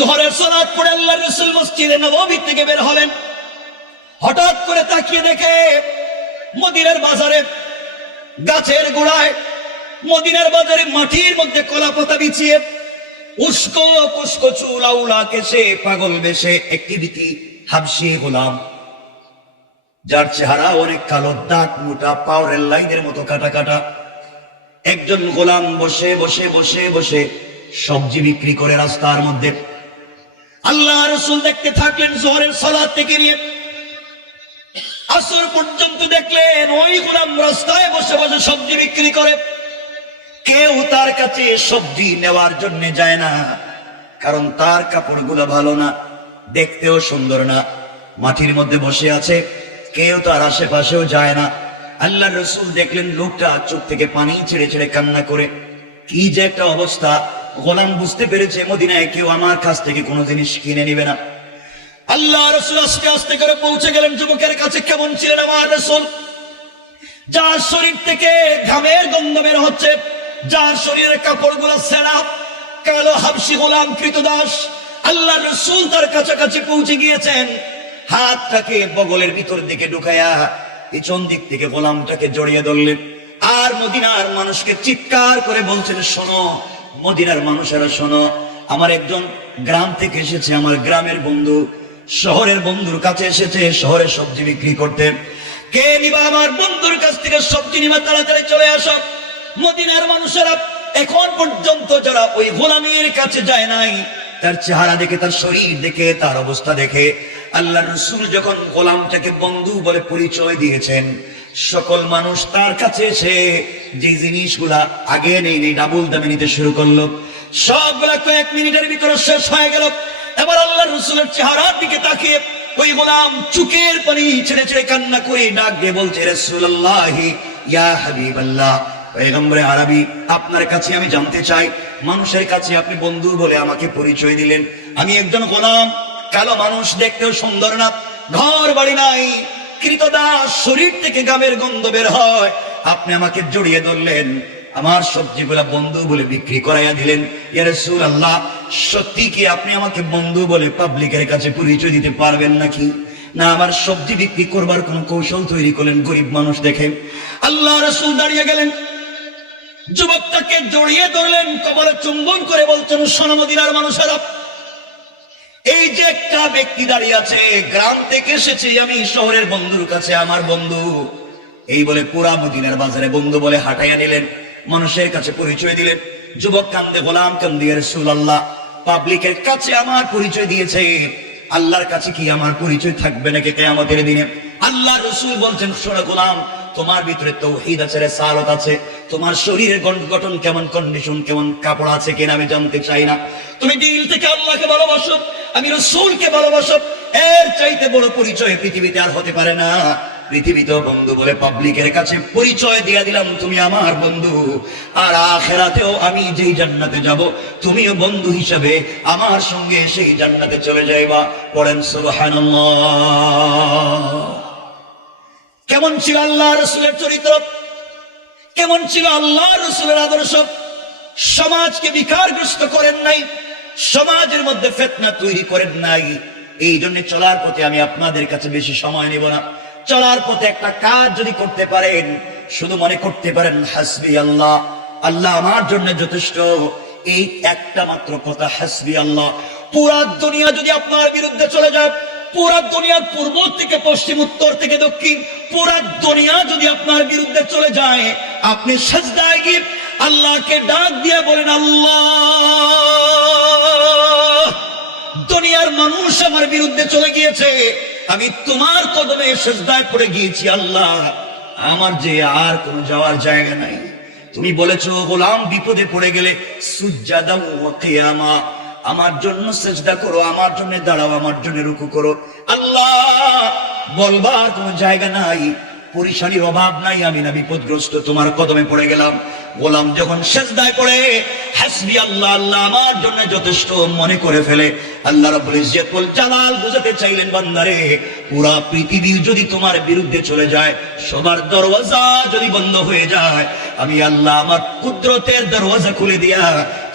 যোহরের সালাত পড়ে আল্লাহর রাসূল মসজিদে নববী থেকে বের হলেন। হঠাৎ করে তাকিয়ে দেখে মদিনার বাজারে গাছের গোড়ায়, মদিনার বাজারে মাটির মধ্যে কলা পাতা বিছিয়ে উস্কো পুস্কো চুল আউলা কেশে পাগল বেশে একটি বিতি হাবশি গোলাম, যার চেহারা অনেক কালো, দাঁত মোটা, পাওয়ারের লাইনের মতো কাটা কাটা। একজন গোলাম বসে বসে বসে বসে সবজি বিক্রি করে রাস্তার মধ্যে। আল্লাহ রাসূল দেখতে থাকলেন যোহরের সালাত থেকে নিয়ে আসর পর্যন্ত দেখলেন ওই গোলাম রাস্তায় বসে বসে সবজি বিক্রি করে। কেউ তার কাছে সবজি নেওয়ার জন্য যায় না, কারণ তার কাপড়গুলো ভালো না, দেখতেও সুন্দর না, মাটির মধ্যে বসে আছে, কেউ তার আশেপাশেও যায় না। আল্লাহ রাসূল দেখলেন লোকটা চোখ থেকে পানি ছেড়ে ছেড়ে কান্না করে। কি যে একটা অবস্থা! গোলাম বুঝতে পেরেছে মদিনায় কেউ আমার কাছ থেকে কোনো জিনিস কিনে নিবে না। আল্লাহ রাসূল আস্তে আস্তে করে পৌঁছে গেলেন যুবকের কাছে। কেমন ছিলেন আমার রাসূল? যার শরীর থেকে ঘামের গন্ধ বের হচ্ছে, যার শরীরের কাপড়গুলো ছেঁড়া, কালো হাবশি গোলাম কৃতদাস। আল্লাহ রাসূল তার কাছাকাছি পৌঁছে গিয়েছেন, হাতটাকে বগলের ভিতর দিকে ঢুকায়া পিছন দিক থেকে গোলামটাকে জড়িয়ে ধরলেন। আর মদিনার মানুষকে চিৎকার করে বলছেন, শোনো মদিনার মানুষেরা শোনো, আমার একজন গ্রাম থেকে এসেছে, আমার গ্রামের বন্ধু শহরের বন্ধুর কাছে এসেছে শহরে সবজি বিক্রি করতে। কে নিবা আমার বন্ধুর কাছ থেকে সবজি নিবা? তাড়াতাড়ি চলে আসো। মদিনার মানুষেরা এখন পর্যন্ত যারা ওই গোলামের কাছে যায় নাই, তার চেহারা দেখে, তার শরীর দেখে, তার অবস্থা দেখে আল্লাহ রাসূল যখন গোলামটাকে বন্ধু বলে পরিচয় দিয়েছেন, সকল মানুষ তার কাছে এসে যে জিনিসগুলা আগে নেই ডাবল দামে নিতে শুরু করলো। সবগুলা কয়েক মিনিটের ভিতরে শেষ হয়ে গেল। এবার আল্লাহ রাসূলের চেহারার দিকে তাকিয়ে ওই গোলাম চোখের পানি ছেড়ে ছেড়ে কান্না করে ডাক দিয়ে বলছে, রাসূলুল্লাহ ইয়া হাবিবাল্লাহ, পয়গম্বরে আরবি, আপনার কাছে আমি জানতে চাই, মানুষের কাছে আপনি বন্ধু বলে আমাকে পরিচয় দিলেন, আমি একজন গোলাম, কালো মানুষ, দেখতেও সুন্দর না, ঘর বাড়ি নাই, কৃতদাস, শরীর থেকে গামের গন্ধ বের হয়, আপনি আমাকে জড়িয়ে ধরলেন, আমার সবজিগুলা বন্ধু বলে বিক্রি করাইয়া দিলেন। ইয়া রাসূলুল্লাহ, সত্যি কি আপনি আমাকে বন্ধু বলে পাবলিকের কাছে পরিচয় দিতে পারবেন নাকি? না আমার সবজি বিক্রি করবার কোন কৌশল তৈরি করলেন গরিব মানুষ দেখে? আল্লাহ রাসূল দাঁড়িয়ে গেলেন, যুবকটাকে জড়িয়ে ধরলেন, কপালে চুম্বন করে বলছেন, শোনো মদিনার মানুষেরা, এই যে একটা ব্যক্তি দাঁড়িয়ে আছে, গ্রাম থেকে এসেছি আমি শহরের বন্ধুর কাছে, আমার বন্ধু, এই বলে পুরা মদিনার বাজারে বন্ধু বলে হাঁটাইয়া নিলেন, মানুষের কাছে পরিচয় দিলেন। যুবক কান্দে, গোলাম কান্দে, ইয়া রাসূলুল্লাহ, পাবলিকের কাছে আমার পরিচয় দিয়েছে, আল্লাহর কাছে কি আমার পরিচয় থাকবে নাকি কিয়ামতের দিনে? আল্লাহ রাসূল বলছেন, শোনো গোলাম, তোমার ভিতরে তাওহীদ আছে, রিসালাত আছে, তোমার শরীরের গঠন কেমন, কন্ডিশন কেমন, কাপড় আছে কিনা আমি জানতে চাই না, তুমি দিল থেকে আল্লাহকে ভালোবাসো, আমি রাসূলকে ভালোবাসো, এর চাইতে বড় পরিচয় পৃথিবীতে আর হতে পারে না। পৃথিবীতেও বন্ধু বলে পাবলিকের কাছে পরিচয় দিয়ে দিলাম তুমি আমার বন্ধু, আর আখিরাতেও আমি যেই জান্নাতে যাব তুমিও বন্ধু হিসেবে আমার সঙ্গে সেই জান্নাতে চলে যাইবা। পড়েন সুবহানাল্লাহ। কেমন ছিল আল্লাহ রাসূলের চরিত্র, কেমন ছিল আল্লাহ রাসূলের আদর্শ? সমাজকে বিকারগ্রস্ত করেন নাই, সমাজের মধ্যে ফিতনা তৈরি করেন নাই। এই জন্য চলার পথে আমি আপনাদের কাছে বেশি সময় নেব না। চলার পথে একটা কাজ যদি করতে পারেন, শুধু মনে করতে পারেন হাসবি আল্লাহ, আল্লাহ আমার জন্য যথেষ্ট, এই একটা মাত্র কথা, হাসবি আল্লাহ। পুরা দুনিয়া যদি আপনার বিরুদ্ধে চলে যায়, পুরা দুনিয়ার পূর্ব থেকে পশ্চিম, উত্তর থেকে দক্ষিণ, পুরা দুনিয়া যদি আপনার বিরুদ্ধে চলে যায়, আপনি সিজদায় গিয়ে আল্লাহকে ডাক দিয়ে বলেন, আল্লাহ, দুনিয়ার মানুষ আমার বিরুদ্ধে চলে গিয়েছে, আমি তোমার কদমে সিজদায় পড়ে গিয়েছি, আল্লাহ আমার যে আর কোন যাওয়ার জায়গা নাই। তুমি বলেছো গোলাম বিপদে পড়ে গেলে সুজদা ওয়া কিয়ামা, আমার জন্য সিজদা করো, আমার জন্য দাঁড়াও, আমার জন্য রুকু করো। আল্লাহ বলবার কোন জায়গা নাই, পরিশানির অভাব নাই, আমি না বিপদগ্রস্ত, তোমার কদমে পড়ে গেলাম। গোলাম যখন সিজদায় পড়ে হাসবি আল্লাহ, আল্লাহ আমার জন্য যথেষ্ট মনে করে ফেলে, আল্লাহ রাব্বুল ইজ্জতুল জালাল বুঝাতে চাইলেন, বান্দারে, পুরা পৃথিবী যদি তোমার বিরুদ্ধে চলে যায়, সবার দরওয়াজা যদি বন্ধ হয়ে যায়, আমি আল্লাহ আমার কুদরতের দরওয়াজা খুলে দিয়া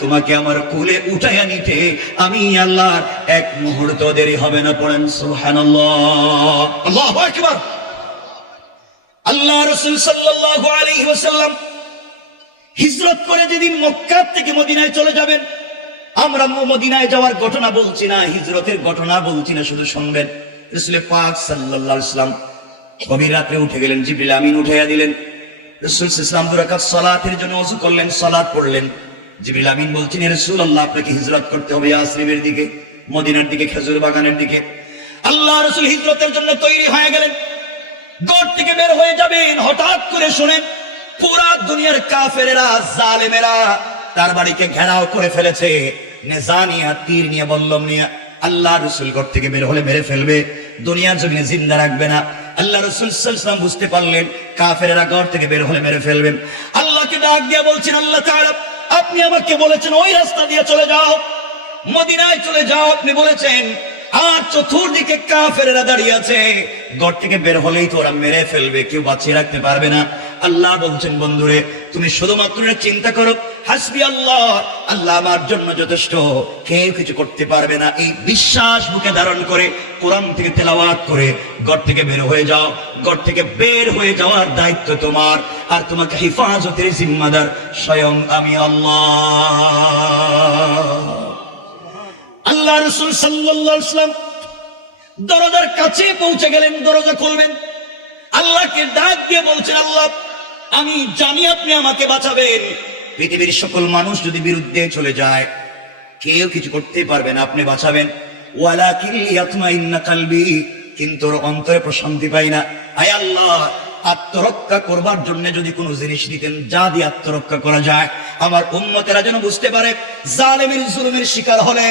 তোমাকে আমার কোলে উঠাইয়া নিতে আমি আল্লাহর এক মুহূর্ত দেরি হবে না। পড়েন সুবহানাল্লাহ, আল্লাহু আকবার। আল্লাহ রাসূল সাল্লাল্লাহু আলাইহি ওয়াসাল্লাম হিজরত করে যেদিন মক্কা থেকে মদিনায় চলে যাবেন, আমরা মদিনায় যাওয়ার ঘটনা বলছি না, হিজরতের ঘটনা বলছি না, শুধু শুনবেন। রাসূল পাক সাল্লাল্লাহু আলাইহি ওয়াসাল্লাম গভীর রাতে উঠে গেলেন, জিবরিল আমিন উঠাইয়া দিলেন। রাসূল সাল্লাল্লাহু আলাইহি ওয়াসাল্লাম 2 রাকাত সালাতের জন্য ওযু করলেন, সালাত পড়লেন। জিবরিল আমিন বলছেন, ইয়া রাসূলুল্লাহ, আপনাকে হিজরত করতে হবে ইয়াসরিবের দিকে, মদিনার দিকে, খেজুর বাগানের দিকে। আল্লাহ রাসূল হিজরতের জন্য তৈরি হয়ে গেলেন, গড় থেকে বের হয়ে যাবেন। হঠাৎ করে শুনেন পুরা দুনিয়ার কাফেরেরা, জালেমেরা তার বাড়িকে ঘেরাও করে ফেলেছে, নেজানিয়া, তীর নিয়ে, বল্লম নিয়ে। আল্লাহ রাসূল ঘর থেকে বের হলে মেরে ফেলবে, দুনিয়ার জমিনে জিন্দা রাখবে না। আল্লাহ রাসূল সাল্লাল্লাহু আলাইহি ওয়াসাল্লাম বুঝতে পারলেন কাফেরেরা ঘর থেকে বের হলে মেরে ফেলবেন। আল্লাহকে ডাক দিয়ে বলছেন, আল্লাহ তাআলা, আপনি আমাকে বলেছেন ওই রাস্তা দিয়ে চলে যাও, মদিনায় চলে যাও, আপনি বলেছেন। আর চতুর্দিকে কাফেরেরা দাঁড়িয়ে আছে, ঘর থেকে বের হলেই তো ওরা মেরে ফেলবে, কেউ বাঁচিয়ে রাখতে পারবে না। আল্লাহ বলছেন, বন্ধুরে, তুমি শুধুমাত্র চিন্তা করো, হাসবি আল্লাহ, আল্লাহ আমার জন্য যথেষ্ট, কেউ কিছু করতে পারবে না। এই বিশ্বাস বুকে ধারণ করে কোরআন থেকে তেলাওয়াত করে ঘর থেকে বের হয়ে যাও। ঘর থেকে বের হয়ে যাওয়ার দায়িত্ব তোমার, আর তোমাকে হেফাজতের জিম্মাদার স্বয়ং আমি আল্লাহ। আল্লাহ রাসূল সাল্লাল্লাহু আলাইহি ওয়াসাল্লাম দরজার কাছে পৌঁছে গেলেন, দরজা খুলবেন। আল্লাহকে ডাক দিয়ে বলছেন, আল্লাহ, আমি জানি আপনি আমাকে বাঁচাবেন। পৃথিবীর সকল মানুষ যদি বিরুদ্ধে চলে যায়, কেউ কিছু করতে পারবে না, আপনি বাঁচাবেন। ওয়ালাকিন লিয়াতমাইন্না কলবি, কিন্তু অন্তরে প্রশান্তি পাই না। আয় আল্লাহ, আত্মরক্ষা করবার জন্য যদি কোনো জিনিস দিতেন, যা দিয়ে আত্মরক্ষা করা যায়, আমার উম্মতেরা যেন বুঝতে পারে, জালেমের জুলুমের শিকার হলে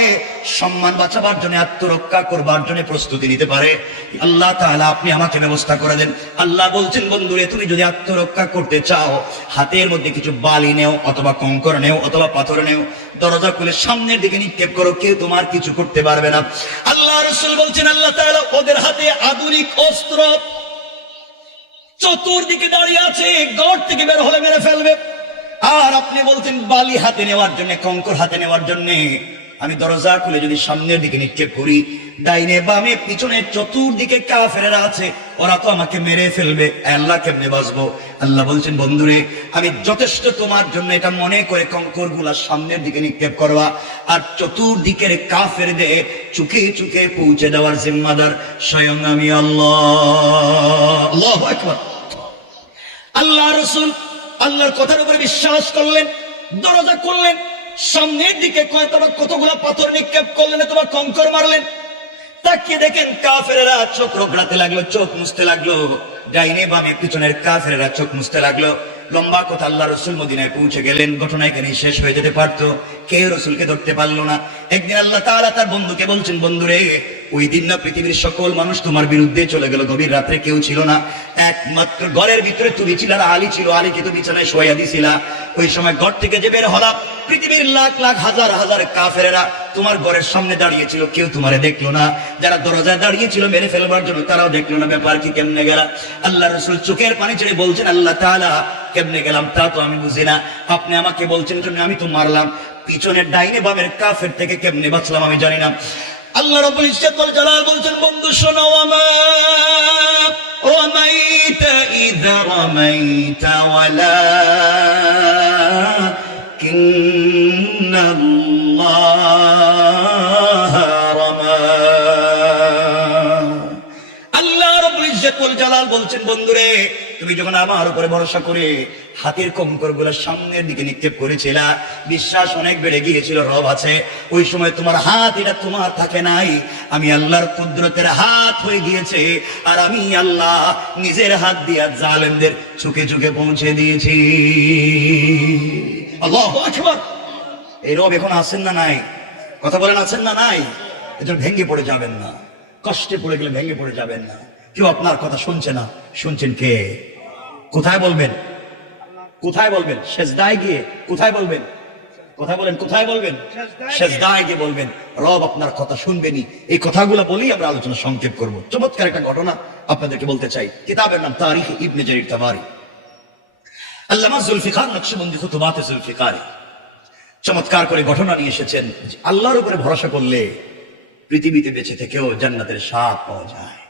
সম্মান বাঁচাবার জন্য, আত্মরক্ষা করবার জন্য প্রস্তুতি নিতে পারে। আল্লাহ তাআলা, আপনি আমাকে ব্যবস্থা করে দেন। আল্লাহ বলছেন, বন্ধুরে, তুমি যদি আত্মরক্ষা করতে চাও, হাতের মধ্যে কিছু বালি নেও, অথবা কঙ্কর নেও, অথবা পাথর নেও, দরজা খুলে সামনের দিকে নিক্ষেপ করো, কেউ তোমার কিছু করতে পারবে না। আল্লাহ রাসূল বলছেন, আল্লাহ তাআলা ওদের হাতে আধুনিক অস্ত্র চতুর্দিকে দাঁড়িয়ে আছে, ঘর থেকে বের হলে মেরে ফেলবে। আর আপনি বলতেন বালি হাতে নেওয়ার জন্য, কঙ্কর হাতে নেওয়ার জন্য। আমি দরজা খুলে যদি সামনের দিকে নিক্ষেপ করি, ডাইনে বামে পিছনে চতুর্দিকে কাফেরেরা আছে, ওরা তো আমাকে মেরে ফেলবে। আল্লাহ, কেমনে বাঁচবো? আল্লাহ বলছেন, বন্ধুরে, আমি যথেষ্ট তোমার জন্য, এটা মনে করে কঙ্কর গুলা সামনের দিকে নিক্ষেপ করবা, আর চতুর্দিকের কাফেরদের চুকে চুকে পৌঁছে দেওয়ার জিম্মাদার স্বয়ং আমি আল্লাহ। আল্লাহু আকবার। আল্লাহ রাসূল আল্লাহর কথার উপরে বিশ্বাস করলেন, দরজা করলেন, সামনের দিকে কতগুলা পাথর নিক্ষেপ করলেন, তোমার কঙ্কর মারলেন। তাকিয়ে দেখেন কাফেরেরা চোখ রগড়াতে লাগলো, চোখ মুছতে লাগলো। ডাইনে বামে পিছনের কাফেরেরা চোখ মুছতে লাগলো। লম্বা কথা, আল্লাহ রাসূল মদিনায় পৌঁছে গেলেন। ঘটনা এখানে শেষ হয়ে যেতে পারতো, কেউ রাসূলকে ধরতে পারলো না। একদিন আল্লাহ তাআলা তার বন্ধুকে বলছেন, বন্ধুরে, ওই দিন না পৃথিবীর সকল মানুষ তোমার বিরুদ্ধে চলে গেল, গভীর রাত্রে কেউ ছিল না, একমাত্র ঘরের ভিতরে তুমি ছিল আর আলী ছিল। আলীকে তো বিছানায় শোয়া দিছিলা। ওই সময় ঘর থেকে যে বের হলা, পৃথিবীর লাখ লাখ হাজার হাজার কাফেরেরা তোমার ঘরের সামনে দাঁড়িয়েছিল, কেউ তোমারে দেখলো না। যারা দরজায় দাঁড়িয়েছিল মেরে ফেলবার জন্য, তারাও দেখলো না। ব্যাপার কি, কেমনে গেলা? আল্লাহ রাসূল চোখের পানি ছেড়ে বলছেন, আল্লাহ তাআলা, কেমনে গেলাম তা তো আমি বুঝি না, আপনি আমাকে বলছেন জন্য আমি তো মারলাম। পিছনের ডাইনে বামের কাফের থেকে কেমনে বাঁচলাম আমি জানি না। আল্লাহ রাব্বুল ইজ্জত ওয়াল জালাল বলছেন, বন্ধু শোনো, আমা রামাইতা ইযা রামাইতা ওয়ালাকিন্নাল্লাহা রামা। আল্লাহ রাব্বুল ইজ্জত ওয়াল জালাল বলছেন, বন্ধুরে, তুমি যখন আমার উপরে ভরসা করে হাতের কঙ্কর গুলো সামনের দিকে নিক্ষেপ করেছিলা, বিশ্বাস অনেক বেড়ে গিয়েছিল, রব আছে। ওই সময় তোমার হাত, এটা তোমার থাকে নাই, আমি আল্লাহর কুদরতের হাত হয়ে গিয়েছে। আর আমি আল্লাহ নিজের হাত দিয়া জালেমদের চোখে চোখে পৌঁছে দিয়েছি। আল্লাহু আকবার। এই রব এখন আছেন না নাই? কথা বলেন, আছেন না নাই? এজন্য ভেঙে পড়ে যাবেন না, কষ্টে পড়ে গেলে ভেঙে পড়ে যাবেন না। কেউ আপনার কথা শুনছে না, শুনছেন কে? কোথায় বলবেন? কোথায় বলবেন? সেজদায় গিয়ে। কোথায় বলবেন? কথা বলেন, কোথায় বলবেন? সেজদায় গিয়ে বলবেন। রব আপনার কথা শুনবেনি। এই কথাগুলো বলেই আমরা আলোচনা সংক্ষেপ করব। চমৎকার একটা ঘটনা আপনাদেরকে বলতে চাই। কিতাবের নাম তারিখ ইবনে জারির তাবারি। আল্লামা জুলফিকার নকশবন্দি খুতুবাতে জুলফিকারে চমৎকার করে ঘটনা নিয়ে এসেছেন। আল্লাহর উপরে ভরসা করলে পৃথিবীতে বেঁচে থেকেও জান্নাতের স্বাদ পাওয়া যায়।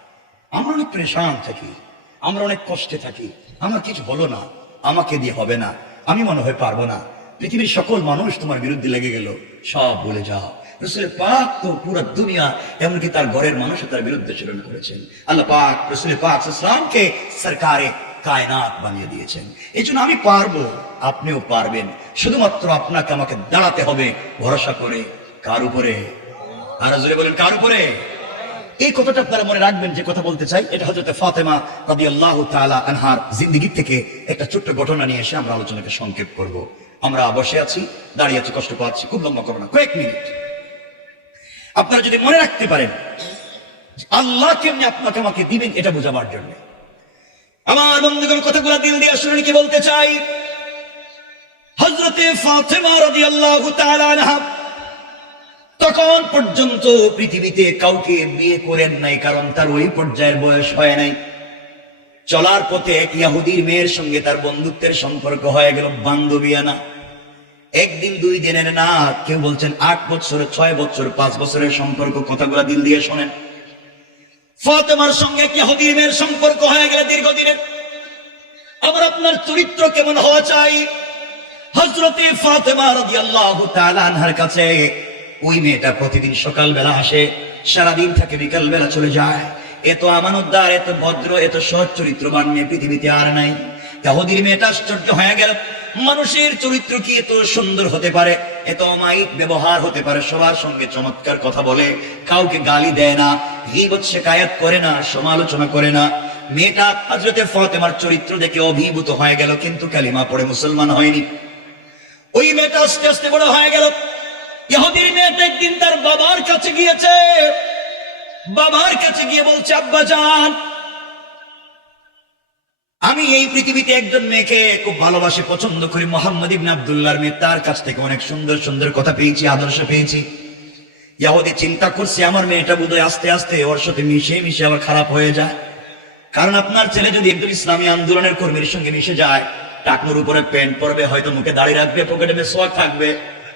আমরা অনেক পরেশান থাকি, আমরা অনেক কষ্টে থাকি, আমার কিছু হলো না, আমাকে দিয়ে হবে না, আমি মনে হয় পারবো না, পৃথিবীর সকল মানুষ তোমার বিরুদ্ধে লেগে গেল, সব ভুলে যাও। রসুল পাক তো পুরো দুনিয়া, এমনকি তার ঘরের মানুষও তার বিরুদ্ধে চরণ করেছেন। আল্লাহ পাক রসুল পাক ইসলামকে সরকারে কায়নাত বানিয়ে দিয়েছেন। এই জন্য আমি পারবো, আপনিও পারবেন, শুধুমাত্র আপনাকে আমাকে দাঁড়াতে হবে ভরসা করে। কার উপরে? আর জোরে বলেন, কার উপরে? এই কথাটা আপনারা মনে রাখবেন। যে কথা বলতে চাই, এটা হযরত ফাতেমা রাদিয়াল্লাহু তাআলা আনহার জিন্দেগি থেকে একটা ছোট্ট ঘটনা নিয়ে এসে আমরা আলোচনাকে সংক্ষেপ করব। আমরা বসে আছি, দাঁড়িয়ে আছি, কষ্ট পাচ্ছি, খুব লম্বা করব না, কয়েক মিনিট। আপনারা যদি মনে রাখতে পারেন আল্লাহ কেমনি আপনাকে আমাকে দিবেন, এটা বোঝাবার জন্য আমার বন্ধুগণ কথাগুলো দিল দিয়ে শুনুন কি বলতে চাই। হযরত ফাতেমা রাদিয়াল্লাহু তাআলা আনহা তখন পর্যন্ত পৃথিবীতে কাউকে বিয়ে করেন নাই, কারণ তার ওই পর্যায়ের বয়স হয় নাই। চলার পথে এক ইহুদির মেয়ের সঙ্গে তার বন্ধুত্বের সম্পর্ক হয়ে গেল, বান্ধবিয়ানা। একদিন দুই দিনের না, কেউ বলছেন 8 বছর, 6 বছর, 5 বছরের সম্পর্ক। কথাগুলো দিল দিয়ে শোনেন। ফাতেমার সঙ্গে এক ইহুদির মেয়ের সম্পর্ক হয়ে গেল দীর্ঘদিনের। আবার আপনার চরিত্র কেমন হওয়া চাই? হযরত ফাতেমা রাদিয়াল্লাহু তাআলা আনহার কাছে ওই মেয়েটা প্রতিদিন সকালবেলা আসে, সারাদিন থাকে, বিকাল বেলা চলে যায়। এত আমানতদার, এত ভদ্র, এত সৎ চরিত্রবান মেয়ে পৃথিবীতে আর নাই। ইহুদির মেয়েটা আশ্চর্য হয়ে গেল, মানুষের চরিত্র কি এত সুন্দর হতে পারে, এত অমায়িক ব্যবহার হতে পারে, সবার সঙ্গে চমৎকার কথা বলে, কাউকে গালি দেয় না, গীবত শিকায়াত করে না, সমালোচনা করে না। মেয়েটা হযরত ফাতেমার চরিত্র দেখে অভিভূত হয়ে গেল, কিন্তু কালিমা পড়ে মুসলমান হয়নি। ওই মেয়েটা আস্তে আস্তে বড় হয়ে গেল। ইহুদির মেয়েটা একদিন তার বাবার কাছে গিয়েছে, বাবার কাছে গিয়ে বলছে, আব্বা জান, আমি এই পৃথিবীতে একজন মেয়েকে খুব ভালোবাসি, পছন্দ করি, মুহাম্মদ ইবনে আব্দুল্লাহর মেয়ে। তার কাছ থেকে অনেক সুন্দর সুন্দর কথা পেয়েছি, আদর্শ পেয়েছি। ইহুদি চিন্তা করছে আমার মেয়েটা বোধহয় আস্তে আস্তে ওর সাথে মিশে মিশে আবার খারাপ হয়ে যায়। কারণ আপনার ছেলে যদি একজন ইসলামী আন্দোলনের কর্মীর সঙ্গে মিশে যায়, টাকনুর উপরে প্যান্ট পরবে, হয়তো মুখে দাড়ি রাখবে, পকেটে মেসওয়াক থাকবে,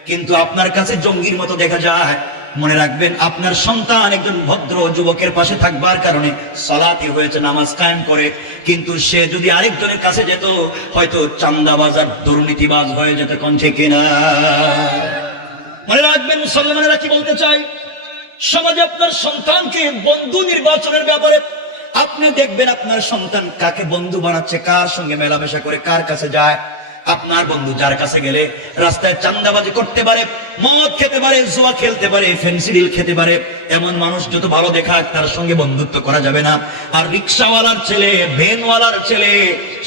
কিন্তু আপনার কাছে জঙ্গির মতো দেখা যায়। মনে রাখবেন, আপনার সন্তান একজন ভদ্র যুবকের পাশে থাকবার কারণে সালাতি হয়েছে, নামাজ কায়েম করে, কিন্তু সে যদি আরেকজনের কাছে যেত, হয়তো চান্দাবাজ আর দুর্নীতিবাজ হয়ে যেত। কোন ঠিক কিনা? মনে রাখবেন মুসলমানেরা কি বলতে চাই, সমাজে আপনার সন্তানকে বন্ধু নির্বাচনের ব্যাপারে আপনি দেখবেন আপনার সন্তান কাকে বন্ধু বানাচ্ছে, কার সঙ্গে মেলামেশা করে, কার কাছে যায়। আপনার বন্ধু যার কাছে গেলে রাস্তায় চান্দাবাজি করতে পারে, মদ খেতে পারে, জুয়া খেলতে পারে, ফেন্সিডিল খেতে পারে, এমন মানুষ যত ভালো দেখাক তার সঙ্গে বন্ধুত্ব করা যাবে না। আর রিক্সাওয়ালার ছেলে, ভ্যানওয়ালার ছেলে,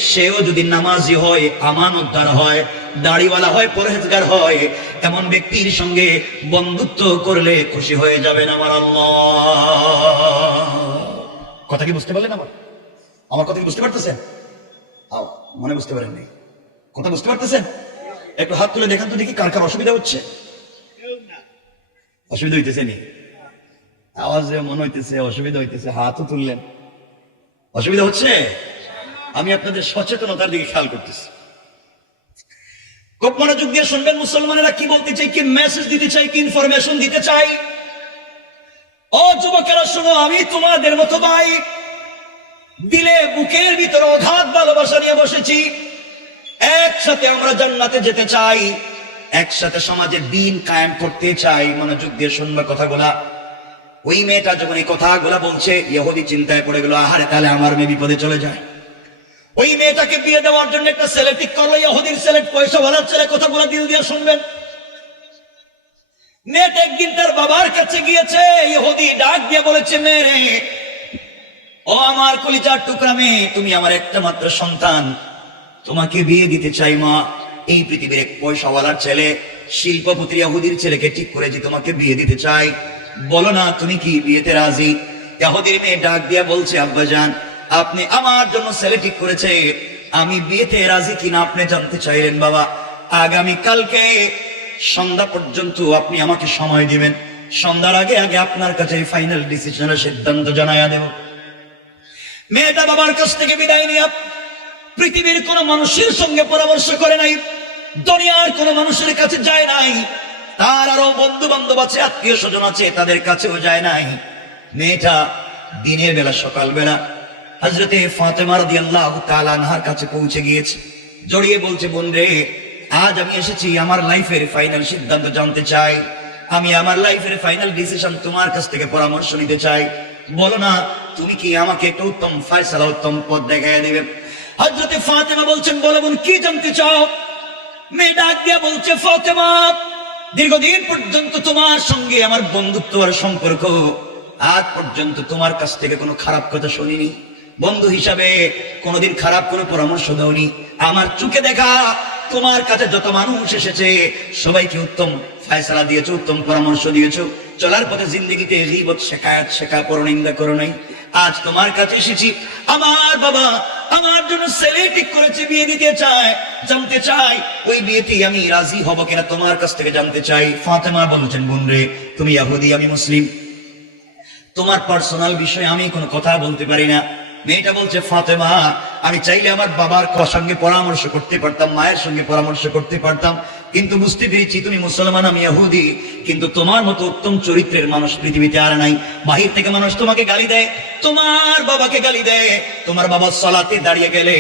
সেও যদি নামাজি হয়, আমানতদার হয়, দাড়িওয়ালা হয়, পরহেজগার হয়, এমন ব্যক্তির সঙ্গে বন্ধুত্ব করলে খুশি হয়ে যাবেন আমার আল্লাহ। কথা কি বুঝতে পারলেন? আমার কথা কি বুঝতে পারতেছেন? মনে বুঝতে পারেননি? কথা বুঝতে পারতেছেন? একটু হাত তুলে দেখান তো দেখি কার কার অসুবিধা হচ্ছে। অসুবিধা হইতেছে নি? আওয়াজে মনে হইতেছে অসুবিধা হইতেছে, হাতও তুললেন। অসুবিধা হচ্ছে? আমি আপনাদের সচেতনতার দিকে খেয়াল করতেছি। খুব মনোযোগ দিয়ে শুনবেন মুসলমানেরা কি বলতে চাই, কি মেসেজ দিতে চাই, কি ইনফরমেশন দিতে চাই। ও যুবকেরা শোনো, আমি তোমাদের মতো ভাই, দিলে বুকের ভিতরে অগাধ ভালোবাসা নিয়ে বসেছি। একসাথে আমরা জান্নাতে যেতে চাই, একসাথে সমাজের দিন কায়েম করতে চাই। মনোযোগ দিয়ে শুনবে কথাগুলা। ওই মেয়েটা যখন এই কথাগুলা বলছে, ইহুদি চিন্তায় পড়ে গেল, আহারে তাহলে আমার মেয়ে বিপদে চলে যায়। ওই মেয়েটাকে বিয়ে দেওয়ার জন্য একটা ছেলে ঠিক করলো, ইহুদির ছেলে, পয়সাওয়ালার ছেলে। কথাগুলা দিল দিয়ে শুনবেন। মেয়েটা একদিন তার বাবার কাছে গিয়েছে, ইহুদি ডাক দিয়ে বলেছে, মেয়ে, ও আমার কলিজার টুকরা মেয়ে, তুমি আমার একটা মাত্র সন্তান, তোমাকে বিয়ে দিতে চাই মা। এই পৃথিবীর এক পয়সাওয়ালার ছেলে, শিল্পপতি ইহুদির ছেলেকে ঠিক করেছি, তোমাকে বিয়ে দিতে চাই, বলো না তুমি কি বিয়েতে রাজি? ইহুদির মেয়ে ডাক দিয়া বলছে, আব্বাজান, আপনি আমার জন্য ছেলে ঠিক করেছে, আমি বিয়েতে রাজি কিনা আপনি জানতে চাইলেন বাবা। আগামী কালকে সন্ধ্যা পর্যন্ত আপনি আমাকে সময় দিবেন, সন্ধ্যার আগে আগে আপনার কাছে ফাইনাল ডিসিশনের সিদ্ধান্ত জানাইয়া দেব। মেয়েটা বাবার কাছ থেকে বিদায় নিয়ে পৃথিবীর কোন মানুষের সঙ্গে পরামর্শ করে নাই, দুনিয়ার কোন মানুষের কাছে যায় নাই, তার আরো বন্ধু বান্ধব আছে, আত্মীয় স্বজন আছে, তাদের কাছেও যায় নাই। মেয়েটা দিনের বেলা সকালবেলা হযরতে ফাতেমা রাদিয়াল্লাহু তাআলা আনহার কাছে পৌঁছে গিয়েছে, জড়িয়ে বলছে, বোন রে, আজ আমি এসেছি আমার লাইফের ফাইনাল সিদ্ধান্ত জানতে চাই, আমি আমার লাইফের ফাইনাল ডিসিশন তোমার কাছ থেকে পরামর্শ নিতে চাই, বলো না তুমি কি আমাকে একটা উত্তম ফয়সালা, উত্তম পথ দেখায় দেবে? হযরতে ফাতেমা বলছেন, বলো বোন, কি জানতে চাও? মেয়ে ডাক দিয়া বলছে, ফাতেমা, দীর্ঘদিন পর্যন্ত তোমার সঙ্গে আমার বন্ধুত্ব আর সম্পর্ক, আজ পর্যন্ত তোমার কাছ থেকে কোনো খারাপ কথা শুনিনি, বন্ধু হিসাবে কোনোদিন খারাপ কোনো পরামর্শ দাওনি। আমার চোখে দেখা তোমার কাছে যত মানুষ এসেছে সবাইকে উত্তম ফয়সালা দিয়েছো, উত্তম পরামর্শ দিয়েছো, চলার পথে জিন্দগিতে গীবত শিকায়াত শেখা, পরনিন্দা করো নাই। আজ তোমার কাছে এসেছি, আমার বাবা আমার জন্য ছেলে ঠিক করেছে, বিয়ে দিতে চায়, জানতে চাই ওই বিয়েতে আমি রাজি হব কিনা, তোমার কাছ থেকে জানতে চাই। ফাতেমা বলছেন, বোন রে, তুমি ইহুদি, আমি মুসলিম, তোমার পার্সোনাল বিষয়ে আমি কোনো কথা বলতে পারি না। মেয়েটা বলছে, ফাতেমা, আমি চাইলে আমার বাবার সঙ্গে পরামর্শ করতে পারতাম, মায়ের সঙ্গে পরামর্শ করতে পারতাম, কিন্তু বুঝতে পেরেছি তুমি মুসলমান, আমি ইহুদি, কিন্তু তোমার মতো উত্তম চরিত্রের মানুষ পৃথিবীতে আর নাই। বাহির থেকে মানুষ তোমাকে গালি দেয়, তোমার বাবাকে গালি দেয়, তোমার বাবা সালাতে দাঁড়িয়ে গেলে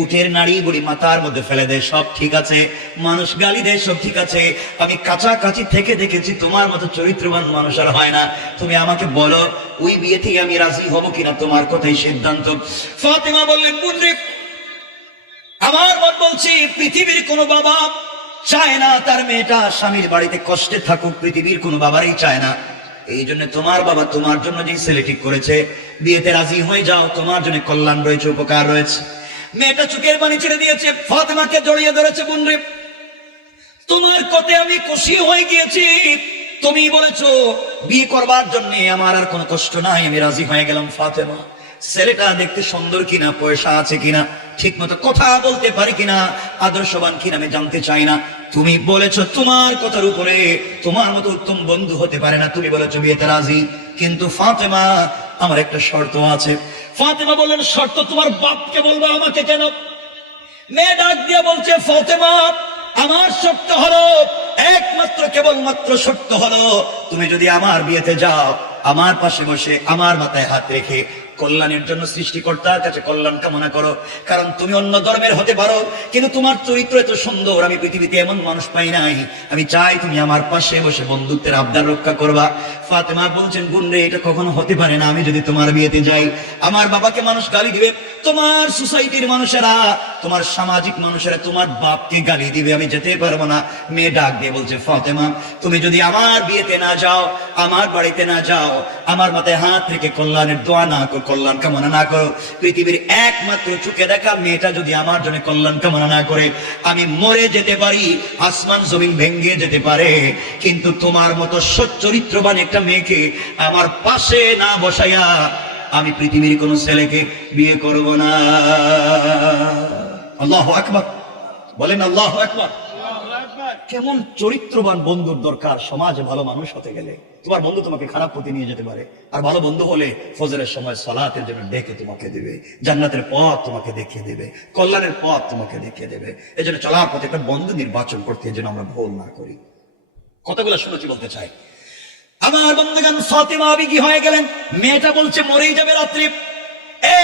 উটের নাড়ি বুড়ি মাথার মধ্যে ফেলে দেয়, সব ঠিক আছে, মানুষ গালি দেয়, সব ঠিক আছে, আমি কাছাকাছি থেকে দেখেছি তোমার মতো চরিত্রবান মানুষ আর হয় না। তুমি আমাকে বলো ওই বিয়ে থেকে আমি রাজি হব কিনা, তোমার কথাই সিদ্ধান্ত। ফাতেমা বললেন, বোন রে, আমার মত বলছি, পৃথিবীর কোনো বাবা চায় না তার মেয়েটা স্বামীর বাড়িতে কষ্টে থাকুক, পৃথিবীর কোনো বাবারই চায় না। এই জন্য তোমার বাবা তোমার জন্য যে ছেলে ঠিক করেছে, বিয়েতে রাজি হয়ে যাও, তোমার জন্য কল্যাণ রয়েছে, উপকার রয়েছে। মেয়েটা চোখের পানি ছেড়ে দিয়েছে, ফাতেমাকে জড়িয়ে ধরেছে, বোন রে, তোমার কথায় আমি খুশি হয়ে গিয়েছি, তুমি বলেছো বিয়ে করবার জন্য আমার আর কোনো কষ্ট নাই, আমি রাজি হয়ে গেলাম। ফাতেমা, ছেলেটা দেখতে সুন্দর কিনা, পয়সা আছে কিনা, ঠিক মতো কথা বলতে পারি কিনা, আদর্শবান কিনা আমি জানতে চাই না। তুমি বলেছো তোমার কথার উপরে তোমার মতো উত্তম বন্ধু হতে পারে না, তুমি বলেছো বিয়েতে রাজি, কিন্তু ফাতেমা আমার একটা শর্ত আছে। ফাতেমা বললেন, শর্ত তোমার বাপকে বলবো, আমাকে কেন? মেয়ে ডাক দিয়ে বলছে, ফাতেমা, আমার শর্ত হলো, একমাত্র কেবলমাত্র শর্ত হলো, তুমি যদি আমার বিয়েতে যাও, আমার পাশে বসে আমার মাথায় হাত রেখে কল্যাণের জন্য সৃষ্টিকর্তার কাছে কল্যাণ কামনা করো। কারণ তুমি অন্য ধর্মের হতে পারো, কিন্তু তোমার চরিত্র এত সুন্দর, আমি পৃথিবীতে এমন মানুষ পাই নাই, আমি চাই তুমি আমার পাশে বসে বন্ধুত্বের আবদার রক্ষা করবা। ফাতেমা বলছেন, বোন রে, এটা কখনো হতে পারে না, আমি যদি তোমার বিয়েতে যাই আমার বাবাকে মানুষ গালি দিবে, তোমার সোসাইটির মানুষেরা, তোমার সামাজিক মানুষেরা তোমার বাপকে গালি দিবে, আমি যেতে পারবো না। মেয়ে ডাক দিয়ে বলছে, ফাতেমা, তুমি যদি আমার বিয়েতে না যাও, আমার বাড়িতে না যাও, আমার মাথায় হাত রেখে কল্যাণের দোয়া না করো, কল্যাণ কামনা না করো, পৃথিবীর একমাত্র চোখে দেখা মেয়েটা যদি আমার জন্য কল্যাণ কামনা না করে, আমি মরে যেতে পারি, আসমান জমিন ভেঙে যেতে পারে, কিন্তু তোমার মতো সচ্চরিত্রবান একটা মেয়েকে আমার পাশে না বসাইয়া আমি পৃথিবীর কোন ছেলেকে বিয়ে করব না। আল্লাহু আকবার বলেন, আল্লাহু আকবার। কেমন চরিত্রবান বন্ধুর দরকার সমাজে ভালো মানুষ হতে গেলে। তোমার বন্ধু তোমাকে খারাপ পথে নিয়ে যেতে পারে, আর ভালো বন্ধু হলে ফজরের সময় সালাতের জন্য ডেকে তোমাকে দেবে, জান্নাতের পথ তোমাকে দেখিয়ে দেবে, কল্যাণের পথ তোমাকে দেখিয়ে দেবে। এই জন্য চলার পথে একটা বন্ধু নির্বাচন করতে যেন আমরা ভুল না করি। কথাগুলো শুনেছি, বলতে চাই, আমার বন্ধুগণ, ফাতেমা আবেগী হয়ে গেলেন। মেয়েটা বলছে মরেই যাবে রাত্রি।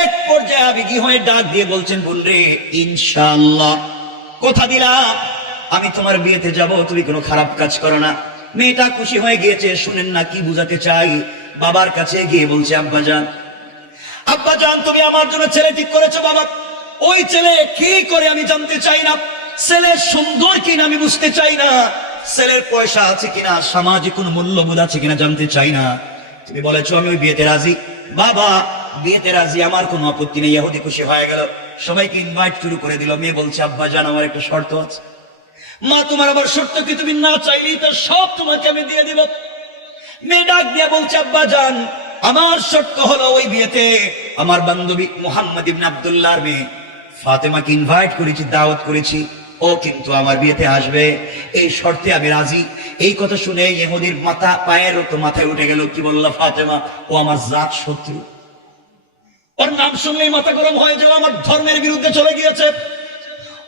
এক পর্যায়ে আবেগী হয়ে ডাক দিয়ে বলছেন, বোন রে, ইনশাআল্লাহ কথা দিলাম আমি তোমার বিয়েতে যাব, তুমি কোনো খারাপ কাজ করো না। মেয়েটা খুশি হয়ে গিয়েছে। শুনেন না কি বুঝাতে চাই। বাবার কাছে গিয়ে বলছে, আব্বাজান, আব্বাজান, তুমি আমার জন্য ছেলে ঠিক করেছো বাবা, ওই ছেলে কি করে আমি জানতে চাই না, ছেলে সুন্দর কিনা আমি বুঝতে চাই না, ছেলের পয়সা আছে কিনা, সামাজিক কোন মূল্যবোধ আছে কিনা জানতে চাই না। তুমি বলেছো আমি ওই বিয়েতে রাজি। বাবা, বিয়েতে রাজি, আমার কোনো আপত্তি নেই। ইহুদি খুশি হয়ে গেল, সবাইকে ইনভাইট শুরু করে দিল। মেয়ে বলছে, আব্বাজান, আমার একটা শর্ত আছে। মা, তোমার আবার শর্ত কি? তুমি না চাইলেই তো সব তোমাকে আমি দিয়ে দিব। মেয়ে ডাক দিয়ে বলছে, আব্বাজান, আমার শর্ত হলো ওই বিয়েতে আমার বান্ধবী মুহাম্মদ ইবনে আব্দুল্লাহর মেয়ে ফাতেমাকে ইনভাইট করেছি, দাওয়াত করেছি, ও কিন্তু আমার বিয়েতে আসবে, এই শর্তে আমি রাজি। এই কথা শুনে ইহুদির মাথা পায়ের তো মাথায় উঠে গেল। কি বললা ফাতেমা? ও আমার জাত শত্রু, ওর নাম শুনলেই মাথা গরম হয়ে যাবে, আমার ধর্মের বিরুদ্ধে চলে গিয়েছে,